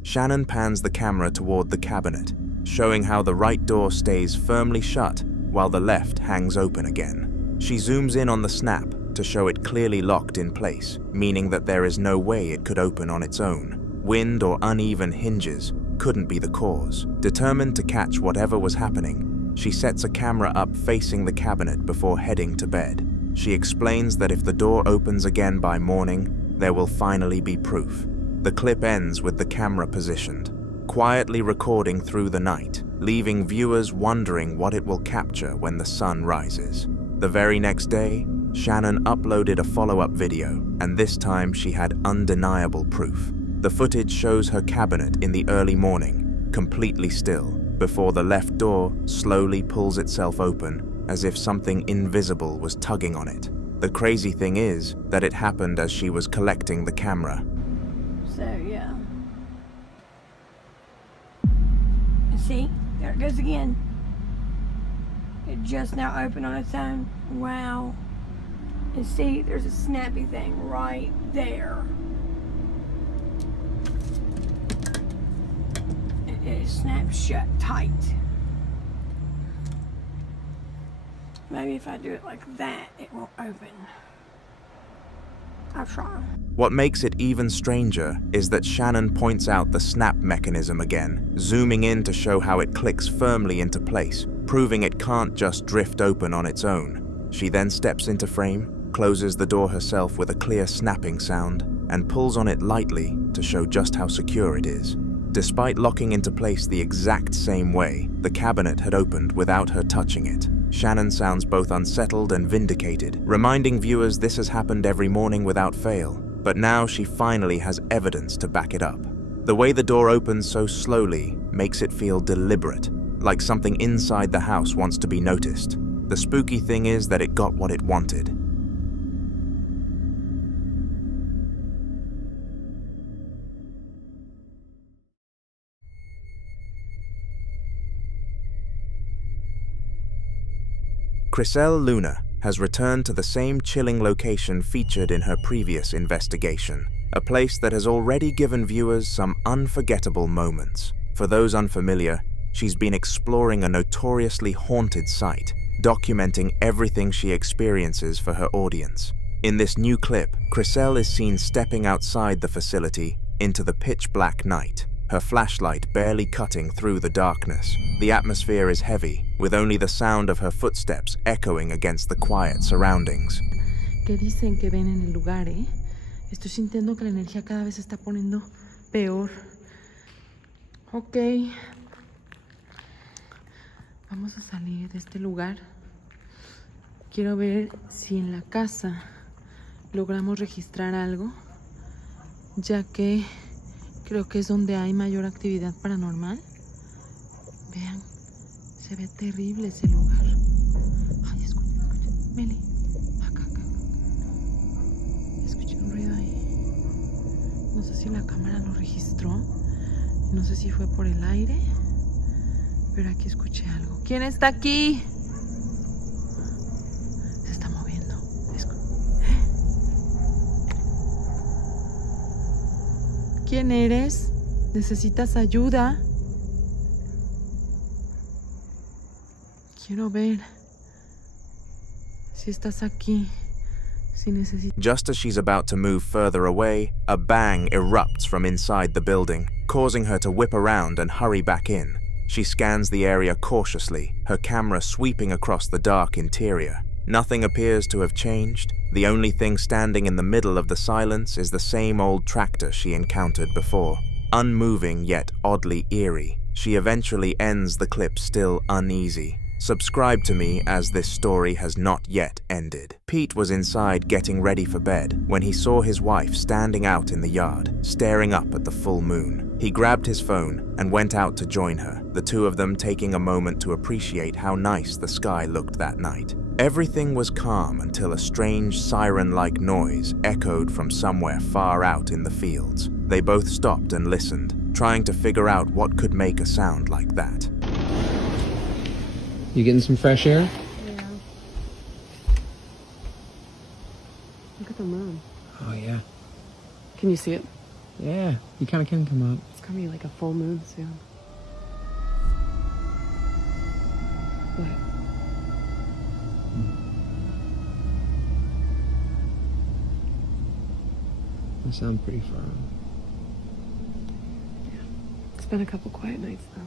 Shannon pans the camera toward the cabinet, showing how the right door stays firmly shut while the left hangs open again. She zooms in on the snap to show it clearly locked in place, meaning that there is no way it could open on its own. Wind or uneven hinges couldn't be the cause. Determined to catch whatever was happening, she sets a camera up facing the cabinet before heading to bed. She explains that if the door opens again by morning, there will finally be proof. The clip ends with the camera positioned, quietly recording through the night, leaving viewers wondering what it will capture when the sun rises. The very next day, Shannon uploaded a follow-up video, and this time she had undeniable proof. The footage shows her cabinet in the early morning, completely still, before the left door slowly pulls itself open as if something invisible was tugging on it. The crazy thing is that it happened as she was collecting the camera. So, yeah. And see, there it goes again. It just now opened on its own. Wow. And see, there's a snappy thing right there. It snaps shut tight. Maybe if I do it like that, it won't open. I'll try. What makes it even stranger is that Shannon points out the snap mechanism again, zooming in to show how it clicks firmly into place, proving it can't just drift open on its own. She then steps into frame, closes the door herself with a clear snapping sound, and pulls on it lightly to show just how secure it is. Despite locking into place the exact same way, the cabinet had opened without her touching it. Shannon sounds both unsettled and vindicated, reminding viewers this has happened every morning without fail, but now she finally has evidence to back it up. The way the door opens so slowly makes it feel deliberate, like something inside the house wants to be noticed. The spooky thing is that it got what it wanted. Chriselle Luna has returned to the same chilling location featured in her previous investigation, a place that has already given viewers some unforgettable moments. For those unfamiliar, she's been exploring a notoriously haunted site, documenting everything she experiences for her audience. In this new clip, Chriselle is seen stepping outside the facility into the pitch-black night, her flashlight barely cutting through the darkness. The atmosphere is heavy, with only the sound of her footsteps echoing against the quiet surroundings. ¿Qué dicen que ven en el lugar, eh? Estoy sintiendo que la energía cada vez se está poniendo peor. Ok. Vamos a salir de este lugar. Quiero ver si en la casa logramos registrar algo, ya que creo que es donde hay mayor actividad paranormal. Vean, se ve terrible ese lugar. Ay, escuchen. Meli, acá. Escuché un ruido ahí. No sé si la cámara lo registró. No sé si fue por el aire. Pero aquí escuché algo. ¿Quién está aquí? Se está moviendo. ¿Quién eres? ¿Necesitas ayuda? Quiero ver si estás aquí. Si necesitas... Just as she's about to move further away, a bang erupts from inside the building, causing her to whip around and hurry back in. She scans the area cautiously, her camera sweeping across the dark interior. Nothing appears to have changed. The only thing standing in the middle of the silence is the same old tractor she encountered before. Unmoving yet oddly eerie, she eventually ends the clip still uneasy. Subscribe to me, as this story has not yet ended. Pete was inside getting ready for bed when he saw his wife standing out in the yard, staring up at the full moon. He grabbed his phone and went out to join her, the two of them taking a moment to appreciate how nice the sky looked that night. Everything was calm until a strange siren-like noise echoed from somewhere far out in the fields. They both stopped and listened, trying to figure out what could make a sound like that. You getting some fresh air? Yeah. Look at the moon. Oh, yeah. Can you see it? Yeah, you kind of can come up. It's gonna be like a full moon soon. What? I sound pretty far off. It's been a couple quiet nights though.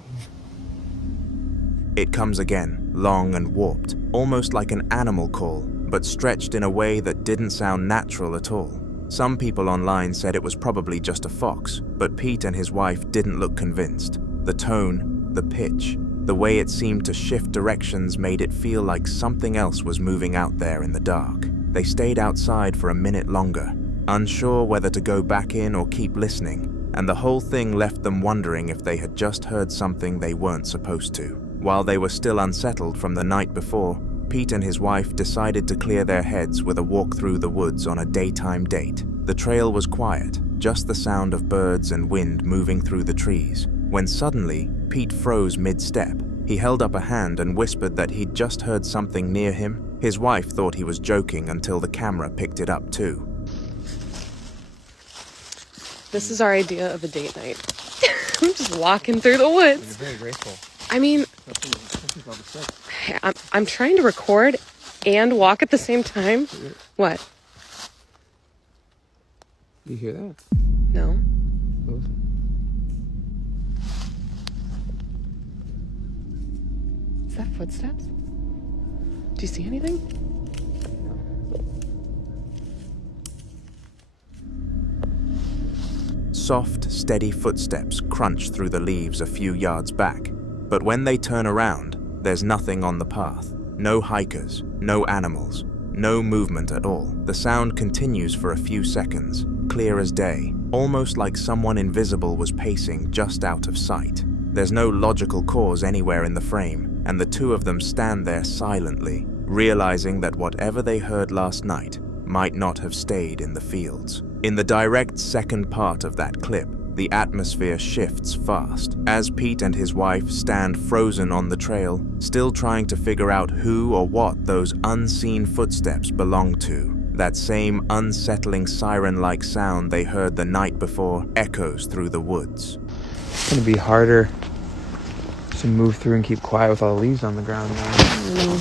It comes again, long and warped, almost like an animal call, but stretched in a way that didn't sound natural at all. Some people online said it was probably just a fox, but Pete and his wife didn't look convinced. The tone, the pitch, the way it seemed to shift directions made it feel like something else was moving out there in the dark. They stayed outside for a minute longer, unsure whether to go back in or keep listening, and the whole thing left them wondering if they had just heard something they weren't supposed to. While they were still unsettled from the night before, Pete and his wife decided to clear their heads with a walk through the woods on a daytime date. The trail was quiet, just the sound of birds and wind moving through the trees, when suddenly, Pete froze mid-step. He held up a hand and whispered that he'd just heard something near him. His wife thought he was joking until the camera picked it up too. This is our idea of a date night. I'm just walking through the woods. You're very graceful. I mean, I'm trying to record and walk at the same time. What? You hear that? No. Listen. Is that footsteps? Do you see anything? Soft, steady footsteps crunch through the leaves a few yards back, but when they turn around, there's nothing on the path. No hikers, no animals, no movement at all. The sound continues for a few seconds, clear as day, almost like someone invisible was pacing just out of sight. There's no logical cause anywhere in the frame, and the two of them stand there silently, realizing that whatever they heard last night might not have stayed in the fields. In the direct second part of that clip, the atmosphere shifts fast as Pete and his wife stand frozen on the trail, still trying to figure out who or what those unseen footsteps belong to. That same unsettling siren-like sound they heard the night before echoes through the woods. It's gonna be harder to move through and keep quiet with all the leaves on the ground now.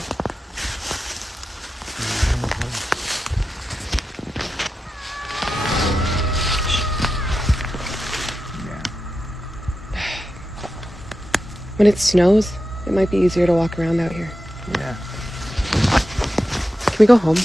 When it snows, it might be easier to walk around out here. Yeah. Can we go home?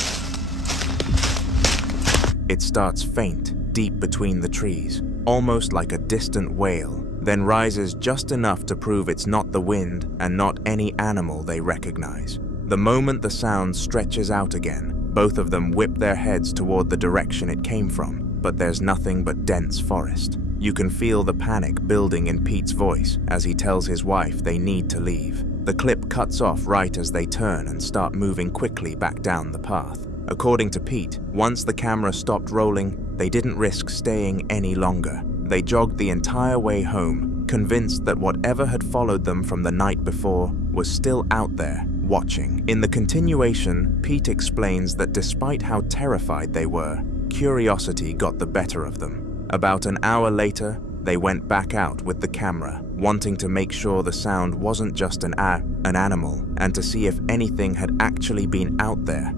It starts faint, deep between the trees, almost like a distant wail, then rises just enough to prove it's not the wind and not any animal they recognize. The moment the sound stretches out again, both of them whip their heads toward the direction it came from, but there's nothing but dense forest. You can feel the panic building in Pete's voice as he tells his wife they need to leave. The clip cuts off right as they turn and start moving quickly back down the path. According to Pete, once the camera stopped rolling, they didn't risk staying any longer. They jogged the entire way home, convinced that whatever had followed them from the night before was still out there, watching. In the continuation, Pete explains that despite how terrified they were, curiosity got the better of them. About an hour later, they went back out with the camera, wanting to make sure the sound wasn't just an animal, and to see if anything had actually been out there.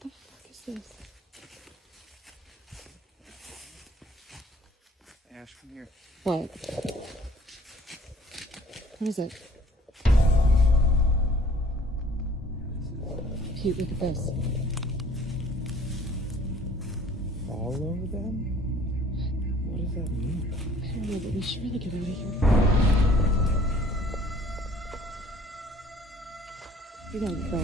What the fuck is this? Ash, come here. What? What is it? Pete, look at this. Follow them? What does that mean? I don't know, but we should really get out of here. You gotta go.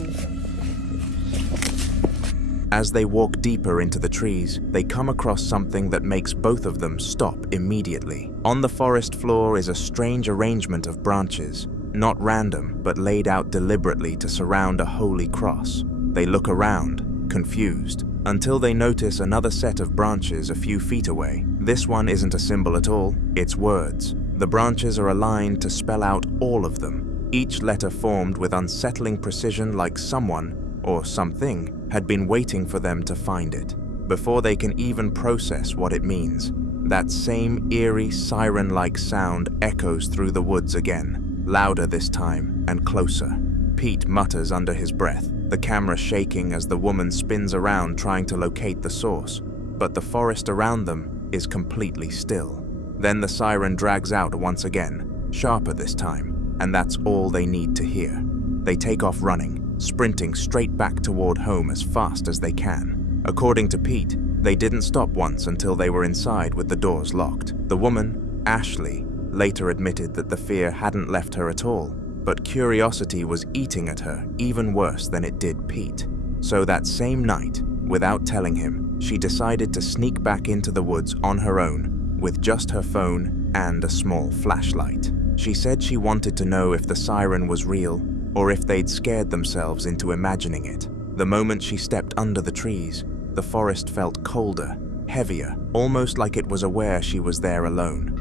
As they walk deeper into the trees, they come across something that makes both of them stop immediately. On the forest floor is a strange arrangement of branches, not random, but laid out deliberately to surround a holy cross. They look around, confused, until they notice another set of branches a few feet away. This one isn't a symbol at all, it's words. The branches are aligned to spell out all of them, each letter formed with unsettling precision, like someone, or something, had been waiting for them to find it, before they can even process what it means. That same eerie siren-like sound echoes through the woods again, louder this time and closer. Pete mutters under his breath, the camera shaking as the woman spins around trying to locate the source, but the forest around them is completely still. Then the siren drags out once again, sharper this time, and that's all they need to hear. They take off running, sprinting straight back toward home as fast as they can. According to Pete, they didn't stop once until they were inside with the doors locked. The woman, Ashley, later admitted that the fear hadn't left her at all, but curiosity was eating at her even worse than it did Pete. So that same night, without telling him, she decided to sneak back into the woods on her own, with just her phone and a small flashlight. She said she wanted to know if the siren was real, or if they'd scared themselves into imagining it. The moment she stepped under the trees, the forest felt colder, heavier, almost like it was aware she was there alone.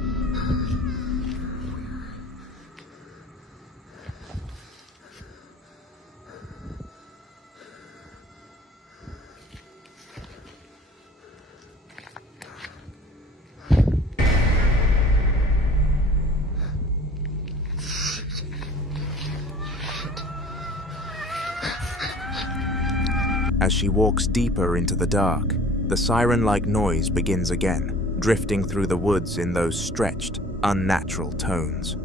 As she walks deeper into the dark, the siren-like noise begins again, drifting through the woods in those stretched, unnatural tones.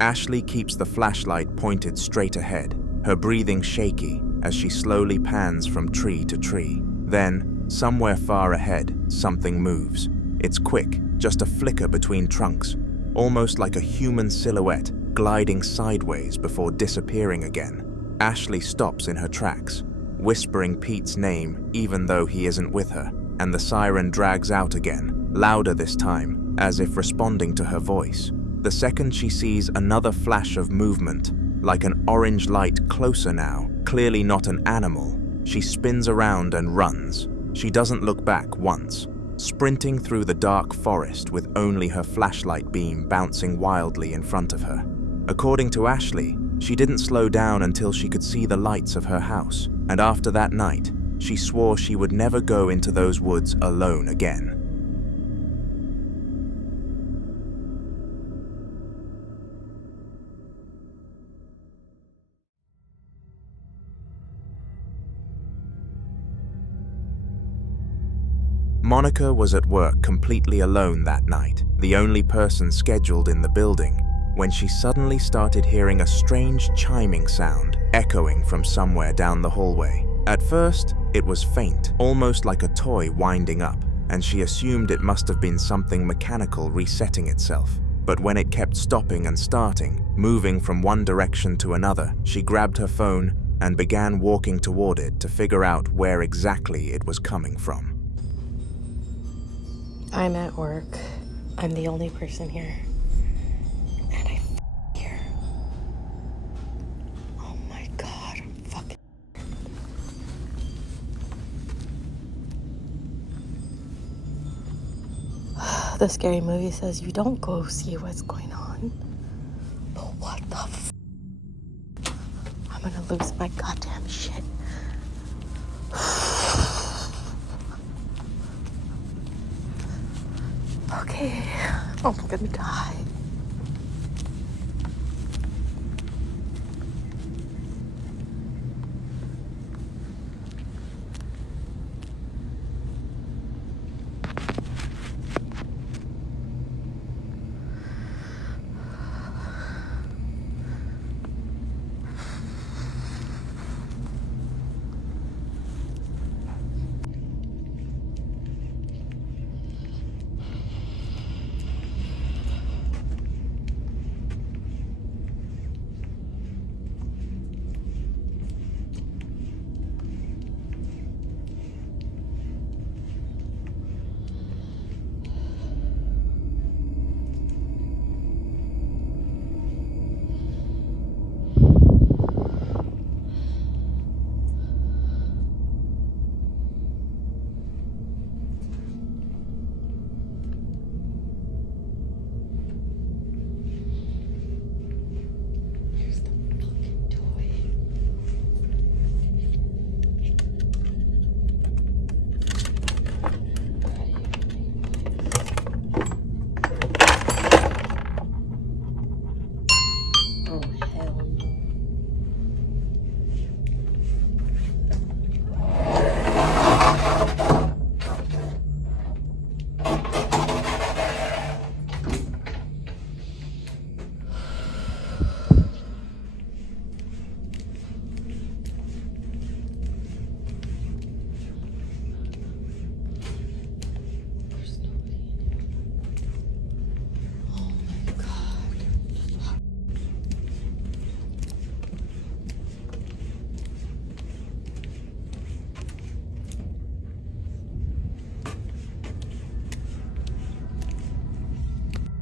Ashley keeps the flashlight pointed straight ahead, her breathing shaky as she slowly pans from tree to tree. Then, somewhere far ahead, something moves. It's quick, just a flicker between trunks, almost like a human silhouette gliding sideways before disappearing again. Ashley stops in her tracks, whispering Pete's name even though he isn't with her, and the siren drags out again, louder this time, as if responding to her voice. The second she sees another flash of movement, like an orange light closer now, clearly not an animal, she spins around and runs. She doesn't look back once, sprinting through the dark forest with only her flashlight beam bouncing wildly in front of her. According to Ashley, she didn't slow down until she could see the lights of her house, and after that night, she swore she would never go into those woods alone again. Monica was at work completely alone that night, the only person scheduled in the building, when she suddenly started hearing a strange chiming sound echoing from somewhere down the hallway. At first, it was faint, almost like a toy winding up, and she assumed it must have been something mechanical resetting itself. But when it kept stopping and starting, moving from one direction to another, she grabbed her phone and began walking toward it to figure out where exactly it was coming from. I'm at work. I'm the only person here. And I hear. Oh my god, I'm fucking. The scary movie says you don't go see what's going on. But what the f? I'm gonna lose my goddamn shit. Okay, I'm gonna die.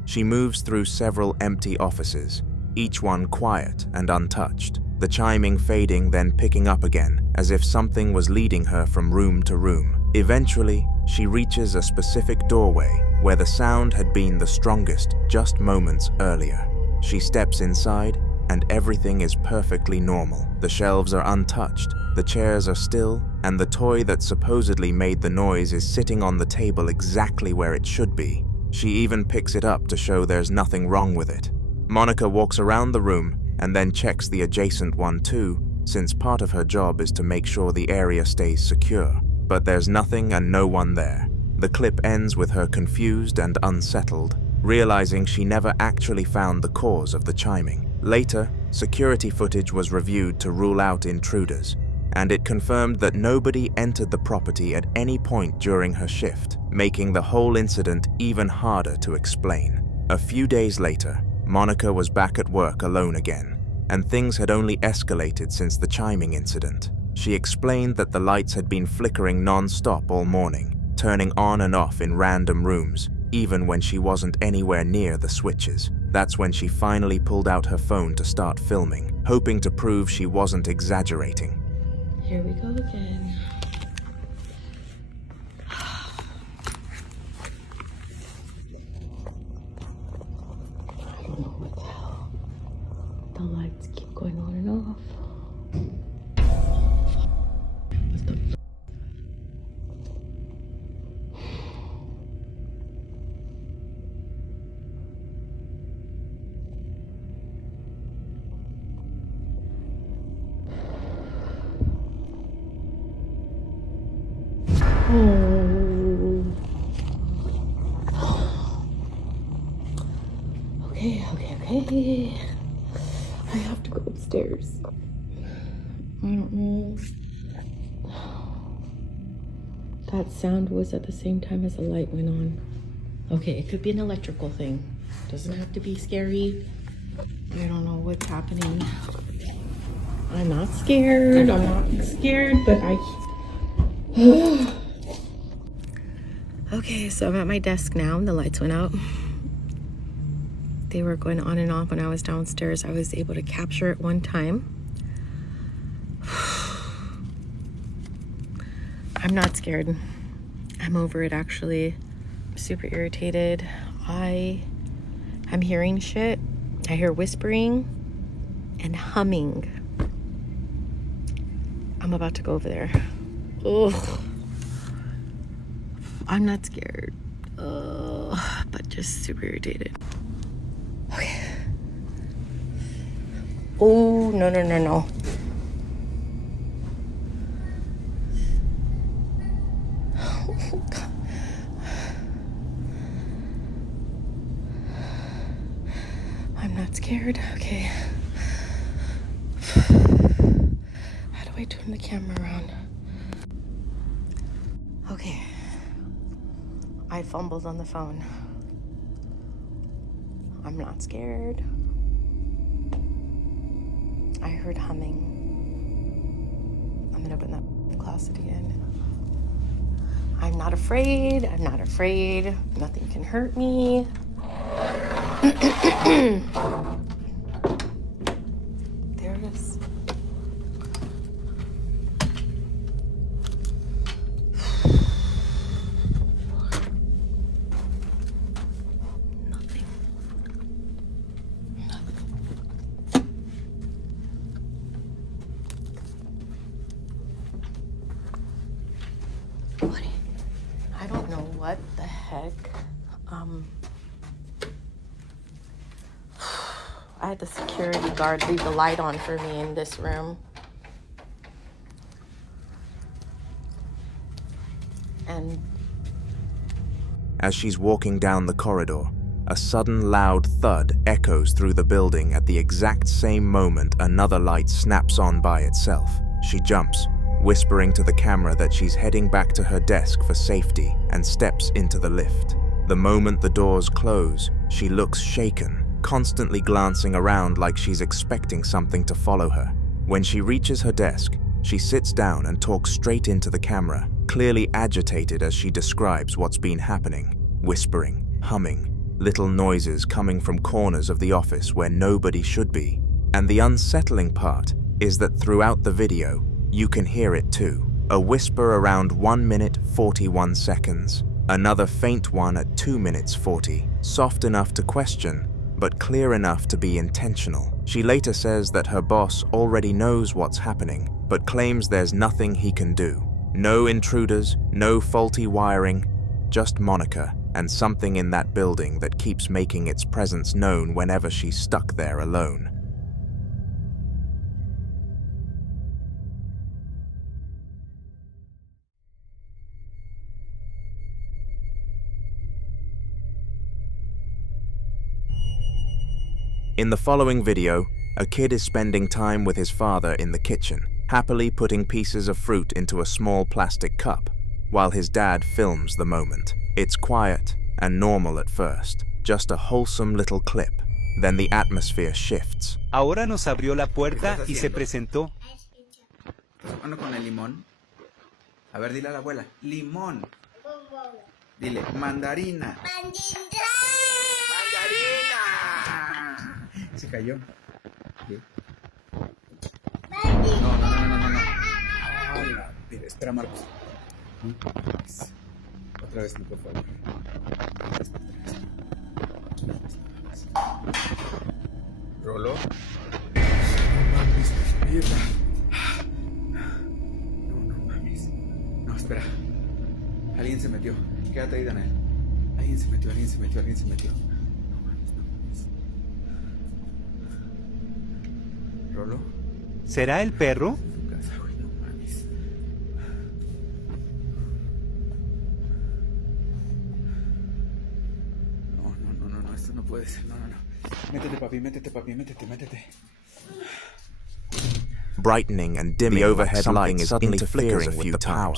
She moves through several empty offices, each one quiet and untouched, the chiming fading then picking up again, as if something was leading her from room to room. Eventually, she reaches a specific doorway where the sound had been the strongest just moments earlier. She steps inside, and everything is perfectly normal. The shelves are untouched, the chairs are still, and the toy that supposedly made the noise is sitting on the table exactly where it should be. She even picks it up to show there's nothing wrong with it. Monica walks around the room and then checks the adjacent one too, since part of her job is to make sure the area stays secure. But there's nothing and no one there. The clip ends with her confused and unsettled, realizing she never actually found the cause of the chiming. Later, security footage was reviewed to rule out intruders, and it confirmed that nobody entered the property at any point during her shift, making the whole incident even harder to explain. A few days later, Monica was back at work alone again, and things had only escalated since the chiming incident. She explained that the lights had been flickering non-stop all morning, turning on and off in random rooms, even when she wasn't anywhere near the switches. That's when she finally pulled out her phone to start filming, hoping to prove she wasn't exaggerating. Here we go again. The lights keep going on and off. Okay. I have to go upstairs. I don't know. That sound was at the same time as the light went on. Okay, it could be an electrical thing. Doesn't have to be scary. I don't know what's happening. I'm not scared. But Okay, so I'm at my desk now and the lights went out. They were going on and off when I was downstairs. I was able to capture it one time. I'm not scared. I'm over it, actually. I'm super irritated. I'm hearing shit. I hear whispering and humming. I'm about to go over there. Ugh. I'm not scared. But just super irritated. Okay. Oh, no. Oh, God. I'm not scared. Okay. How do I turn the camera around? Okay. I fumbled on the phone. I'm not scared. I heard humming. I'm gonna open that closet again. I'm not afraid. Nothing can hurt me. There it is. I don't know what the heck. I had the security guard leave the light on for me in this room. And as she's walking down the corridor, a sudden loud thud echoes through the building at the exact same moment another light snaps on by itself. She jumps, whispering to the camera that she's heading back to her desk for safety, and steps into the lift. The moment the doors close, she looks shaken, constantly glancing around like she's expecting something to follow her. When she reaches her desk, she sits down and talks straight into the camera, clearly agitated as she describes what's been happening. Whispering, humming, little noises coming from corners of the office where nobody should be. And the unsettling part is that throughout the video, you can hear it too. A whisper around 1 minute 41 seconds. Another faint one at 2 minutes 40. Soft enough to question, but clear enough to be intentional. She later says that her boss already knows what's happening, but claims there's nothing he can do. No intruders, no faulty wiring, just Monica and something in that building that keeps making its presence known whenever she's stuck there alone. In the following video, a kid is spending time with his father in the kitchen, happily putting pieces of fruit into a small plastic cup, while his dad films the moment. It's quiet and normal at first, just a wholesome little clip. Then the atmosphere shifts. Ahora nos abrió la puerta y se presentó. Uno con el limón. A ver, dile a la abuela. Limón. Dile, mandarina. ¡Mandarina! Se cayó. ¿Qué? No. Hola. Espera, Marcos. Otra vez no, por favor. Rolo. Ayuda. No mames. No, espera. Alguien se metió. Quédate ahí, Daniel. Alguien se metió. No mames. ¿Rolo? ¿Será el perro? No, esto no puede ser. No. Métete, papi, métete. Brightening and dimming, the overhead lighting is interfering with the power.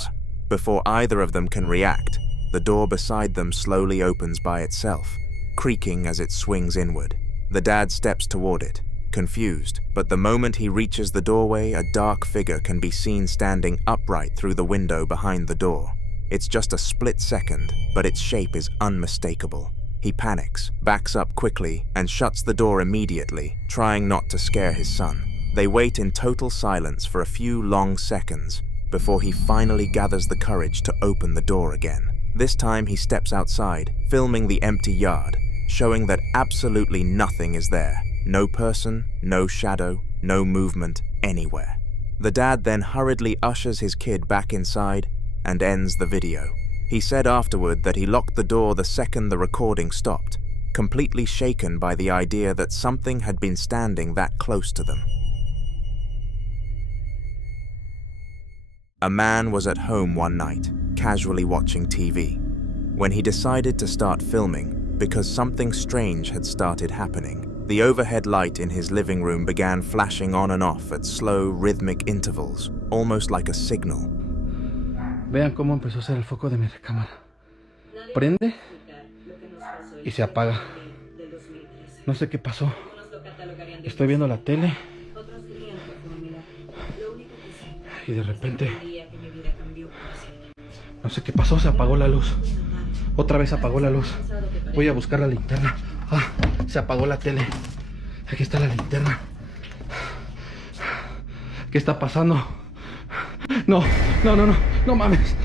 Before either of them can react, the door beside them slowly opens by itself, creaking as it swings inward. The dad steps toward it, confused, but the moment he reaches the doorway, a dark figure can be seen standing upright through the window behind the door. It's just a split second, but its shape is unmistakable. He panics, backs up quickly, and shuts the door immediately, trying not to scare his son. They wait in total silence for a few long seconds before he finally gathers the courage to open the door again. This time he steps outside, filming the empty yard, showing that absolutely nothing is there. No person, no shadow, no movement anywhere. The dad then hurriedly ushers his kid back inside and ends the video. He said afterward that he locked the door the second the recording stopped, completely shaken by the idea that something had been standing that close to them. A man was at home one night, casually watching TV, when he decided to start filming because something strange had started happening. The overhead light in his living room began flashing on and off at slow, rhythmic intervals, almost like a signal. Vean cómo empezó a ser el foco de mi cámara. Prende y se apaga. No sé qué pasó. Estoy viendo la tele y de repente no sé qué pasó, se apagó la luz. Otra vez apagó la luz. Voy a buscar la linterna. Se apagó la tele. Aquí está la linterna. ¿Qué está pasando? No mames.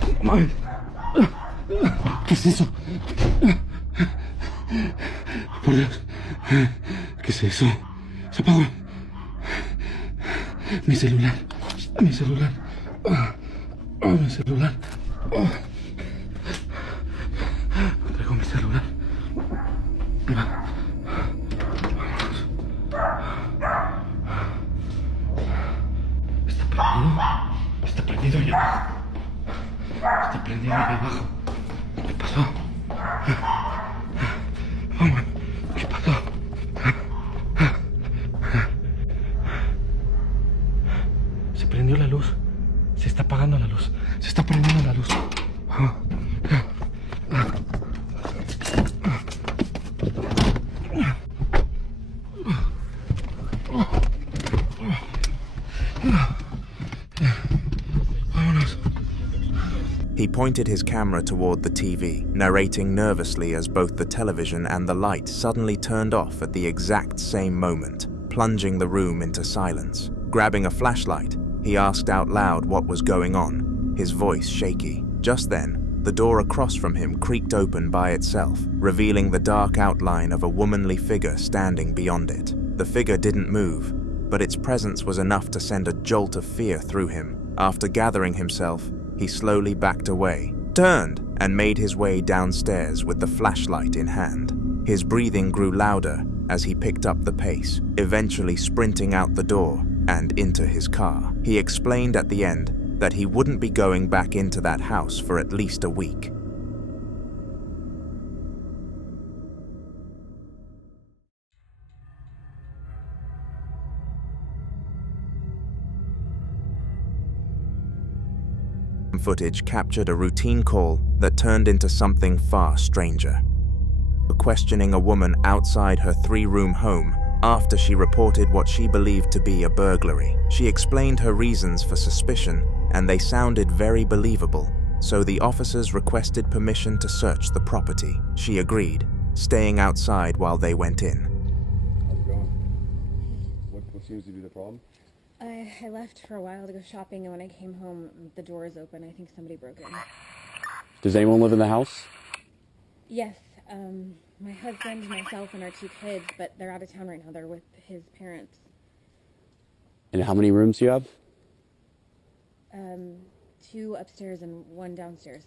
¿Qué es eso? Por Dios. ¿Qué es eso? Se apagó. Mi celular. Traigo mi celular. Está prendido ahí abajo. ¿Qué pasó? ¿Qué pasó? Se prendió la luz. Se está apagando la luz. Se está prendiendo la luz. He pointed his camera toward the TV, narrating nervously as both the television and the light suddenly turned off at the exact same moment, plunging the room into silence. Grabbing a flashlight, he asked out loud what was going on, his voice shaky. Just then, the door across from him creaked open by itself, revealing the dark outline of a womanly figure standing beyond it. The figure didn't move, but its presence was enough to send a jolt of fear through him. After gathering himself, he slowly backed away, turned, and made his way downstairs with the flashlight in hand. His breathing grew louder as he picked up the pace, eventually sprinting out the door and into his car. He explained at the end that he wouldn't be going back into that house for at least a week. Footage captured a routine call that turned into something far stranger. Questioning a woman outside her 3-room home after she reported what she believed to be a burglary. She explained her reasons for suspicion, and they sounded very believable, so the officers requested permission to search the property. She agreed, staying outside while they went in. How's it going? What seems to be the problem? I left for a while to go shopping, and when I came home, the door is open. I think somebody broke in. Does anyone live in the house? Yes, my husband, myself, and our 2 kids, but they're out of town right now. They're with his parents. And how many rooms do you have? 2 upstairs and 1 downstairs.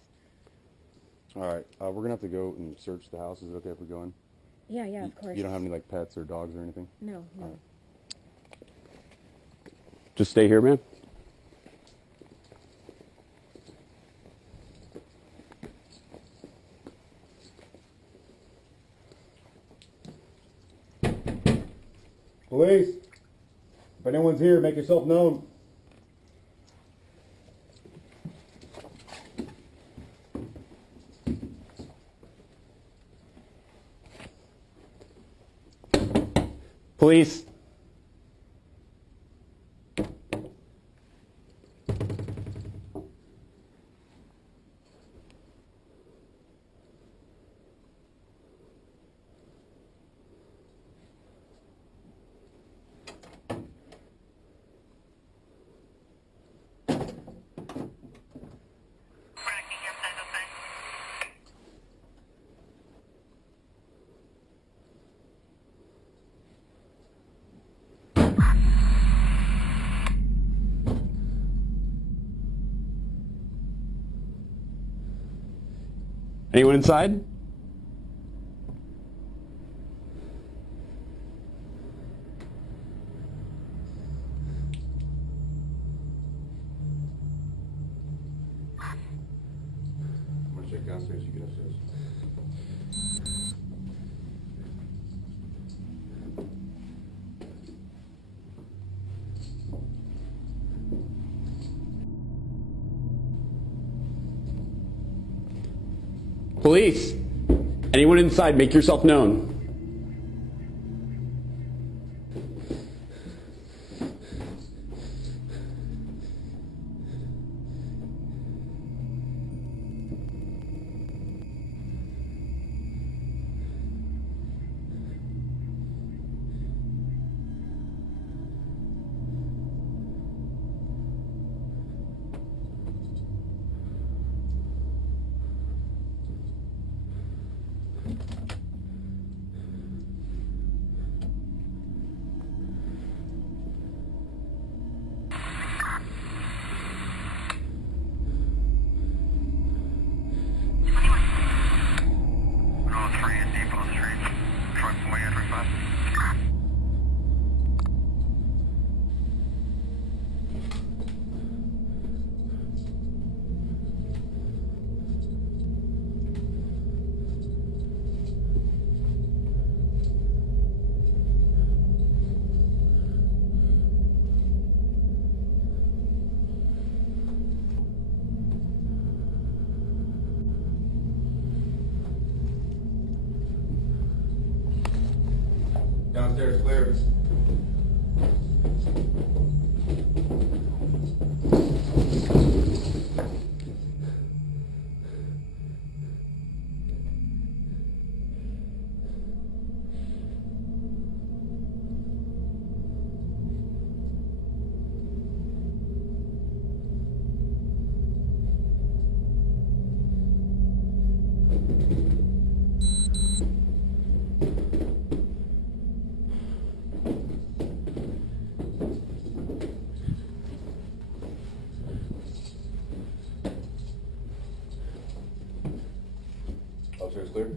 All right, we're gonna have to go and search the house. Is it okay if we go in? Yeah, of course. You don't have any like pets or dogs or anything? No. Just stay here, man. Police, if anyone's here, make yourself known. Police. Anyone inside? I'm gonna check downstairs. You get upstairs. Police. Anyone inside, make yourself known. Downstairs clear. Upstairs clear?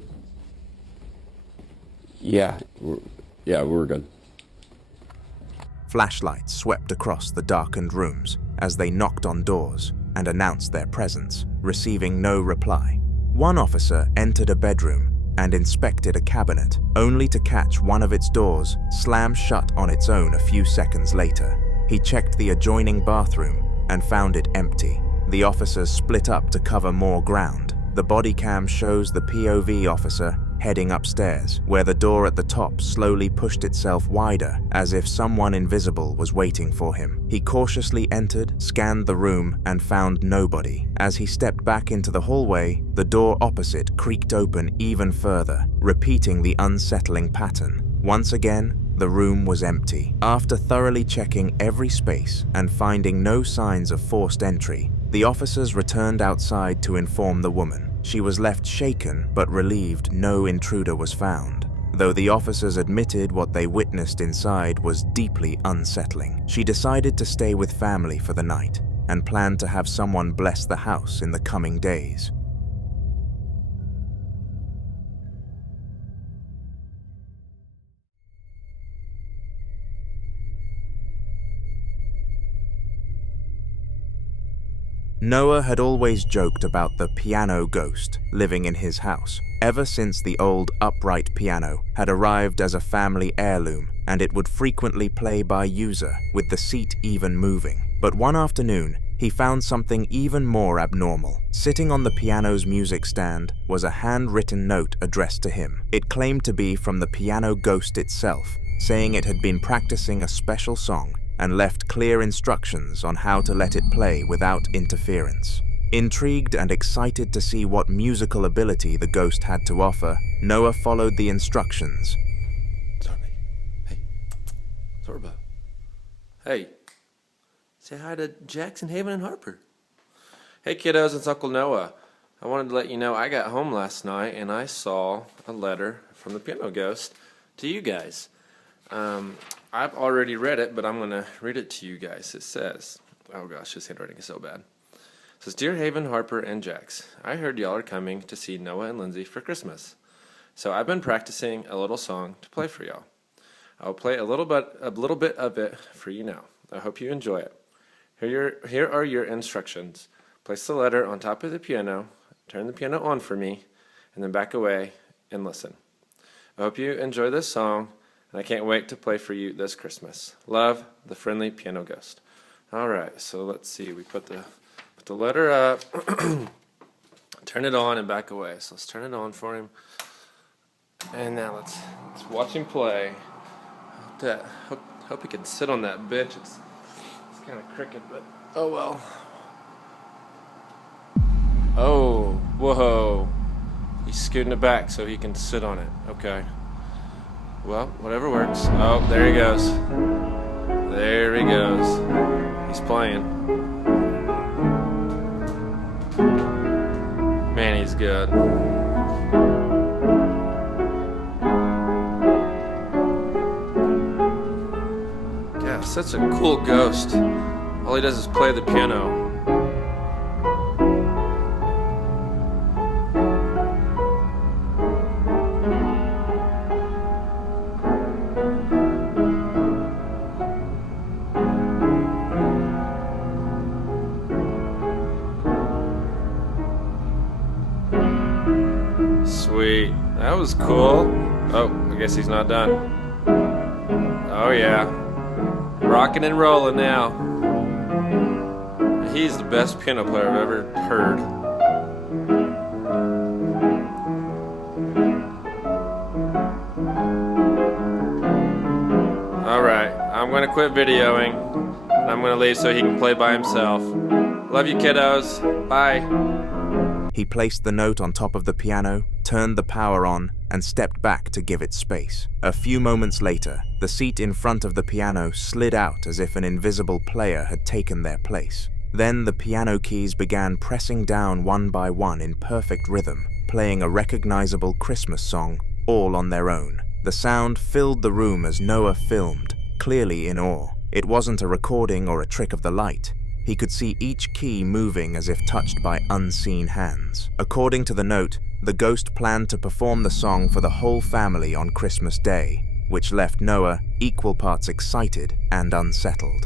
Yeah, we're good. Flashlights swept across the darkened rooms as they knocked on doors and announced their presence, receiving no reply. One officer entered a bedroom and inspected a cabinet, only to catch one of its doors slam shut on its own a few seconds later. He checked the adjoining bathroom and found it empty. The officers split up to cover more ground. The body cam shows the POV officer heading upstairs, where the door at the top slowly pushed itself wider, as if someone invisible was waiting for him. He cautiously entered, scanned the room, and found nobody. As he stepped back into the hallway, the door opposite creaked open even further, repeating the unsettling pattern. Once again, the room was empty. After thoroughly checking every space and finding no signs of forced entry, the officers returned outside to inform the woman. She was left shaken but relieved no intruder was found. Though the officers admitted what they witnessed inside was deeply unsettling, she decided to stay with family for the night and planned to have someone bless the house in the coming days. Noah had always joked about the piano ghost living in his house, ever since the old upright piano had arrived as a family heirloom, and it would frequently play by user, with the seat even moving. But one afternoon, he found something even more abnormal. Sitting on the piano's music stand was a handwritten note addressed to him. It claimed to be from the piano ghost itself, saying it had been practicing a special song and left clear instructions on how to let it play without interference. Intrigued and excited to see what musical ability the ghost had to offer, Noah followed the instructions. Sorba. Hey, say hi to Jackson, Haven, and Harper. Hey kiddos, it's Uncle Noah. I wanted to let you know I got home last night and I saw a letter from the piano ghost to you guys. I've already read it, but I'm going to read it to you guys. It says, oh gosh, this handwriting is so bad. It says, Dear Haven, Harper, and Jax, I heard y'all are coming to see Noah and Lindsay for Christmas. So I've been practicing a little song to play for y'all. I'll play a little bit of it for you now. I hope you enjoy it. Here are your instructions. Place the letter on top of the piano, turn the piano on for me, and then back away and listen. I hope you enjoy this song, and I can't wait to play for you this Christmas. Love, the friendly piano ghost. All right, so let's see. We put the letter up, turn it on, and back away. So let's turn it on for him. And now let's watch him play. Hope he can sit on that bench. It's kind of crooked, but oh well. Oh, whoa. He's scooting it back so he can sit on it. Okay. Well, whatever works. Oh, there he goes. There he goes. He's playing. Man, he's good. Yeah, such a cool ghost. All he does is play the piano. Sweet. That was cool. Oh, I guess he's not done. Oh yeah. Rocking and rolling now. He's the best piano player I've ever heard. Alright, I'm gonna quit videoing. And I'm gonna leave so he can play by himself. Love you kiddos. Bye. He placed the note on top of the piano, turned the power on, and stepped back to give it space. A few moments later, the seat in front of the piano slid out as if an invisible player had taken their place. Then the piano keys began pressing down one by one in perfect rhythm, playing a recognizable Christmas song, all on their own. The sound filled the room as Noah filmed, clearly in awe. It wasn't a recording or a trick of the light. He could see each key moving as if touched by unseen hands. According to the note, the ghost planned to perform the song for the whole family on Christmas Day, which left Noah equal parts excited and unsettled.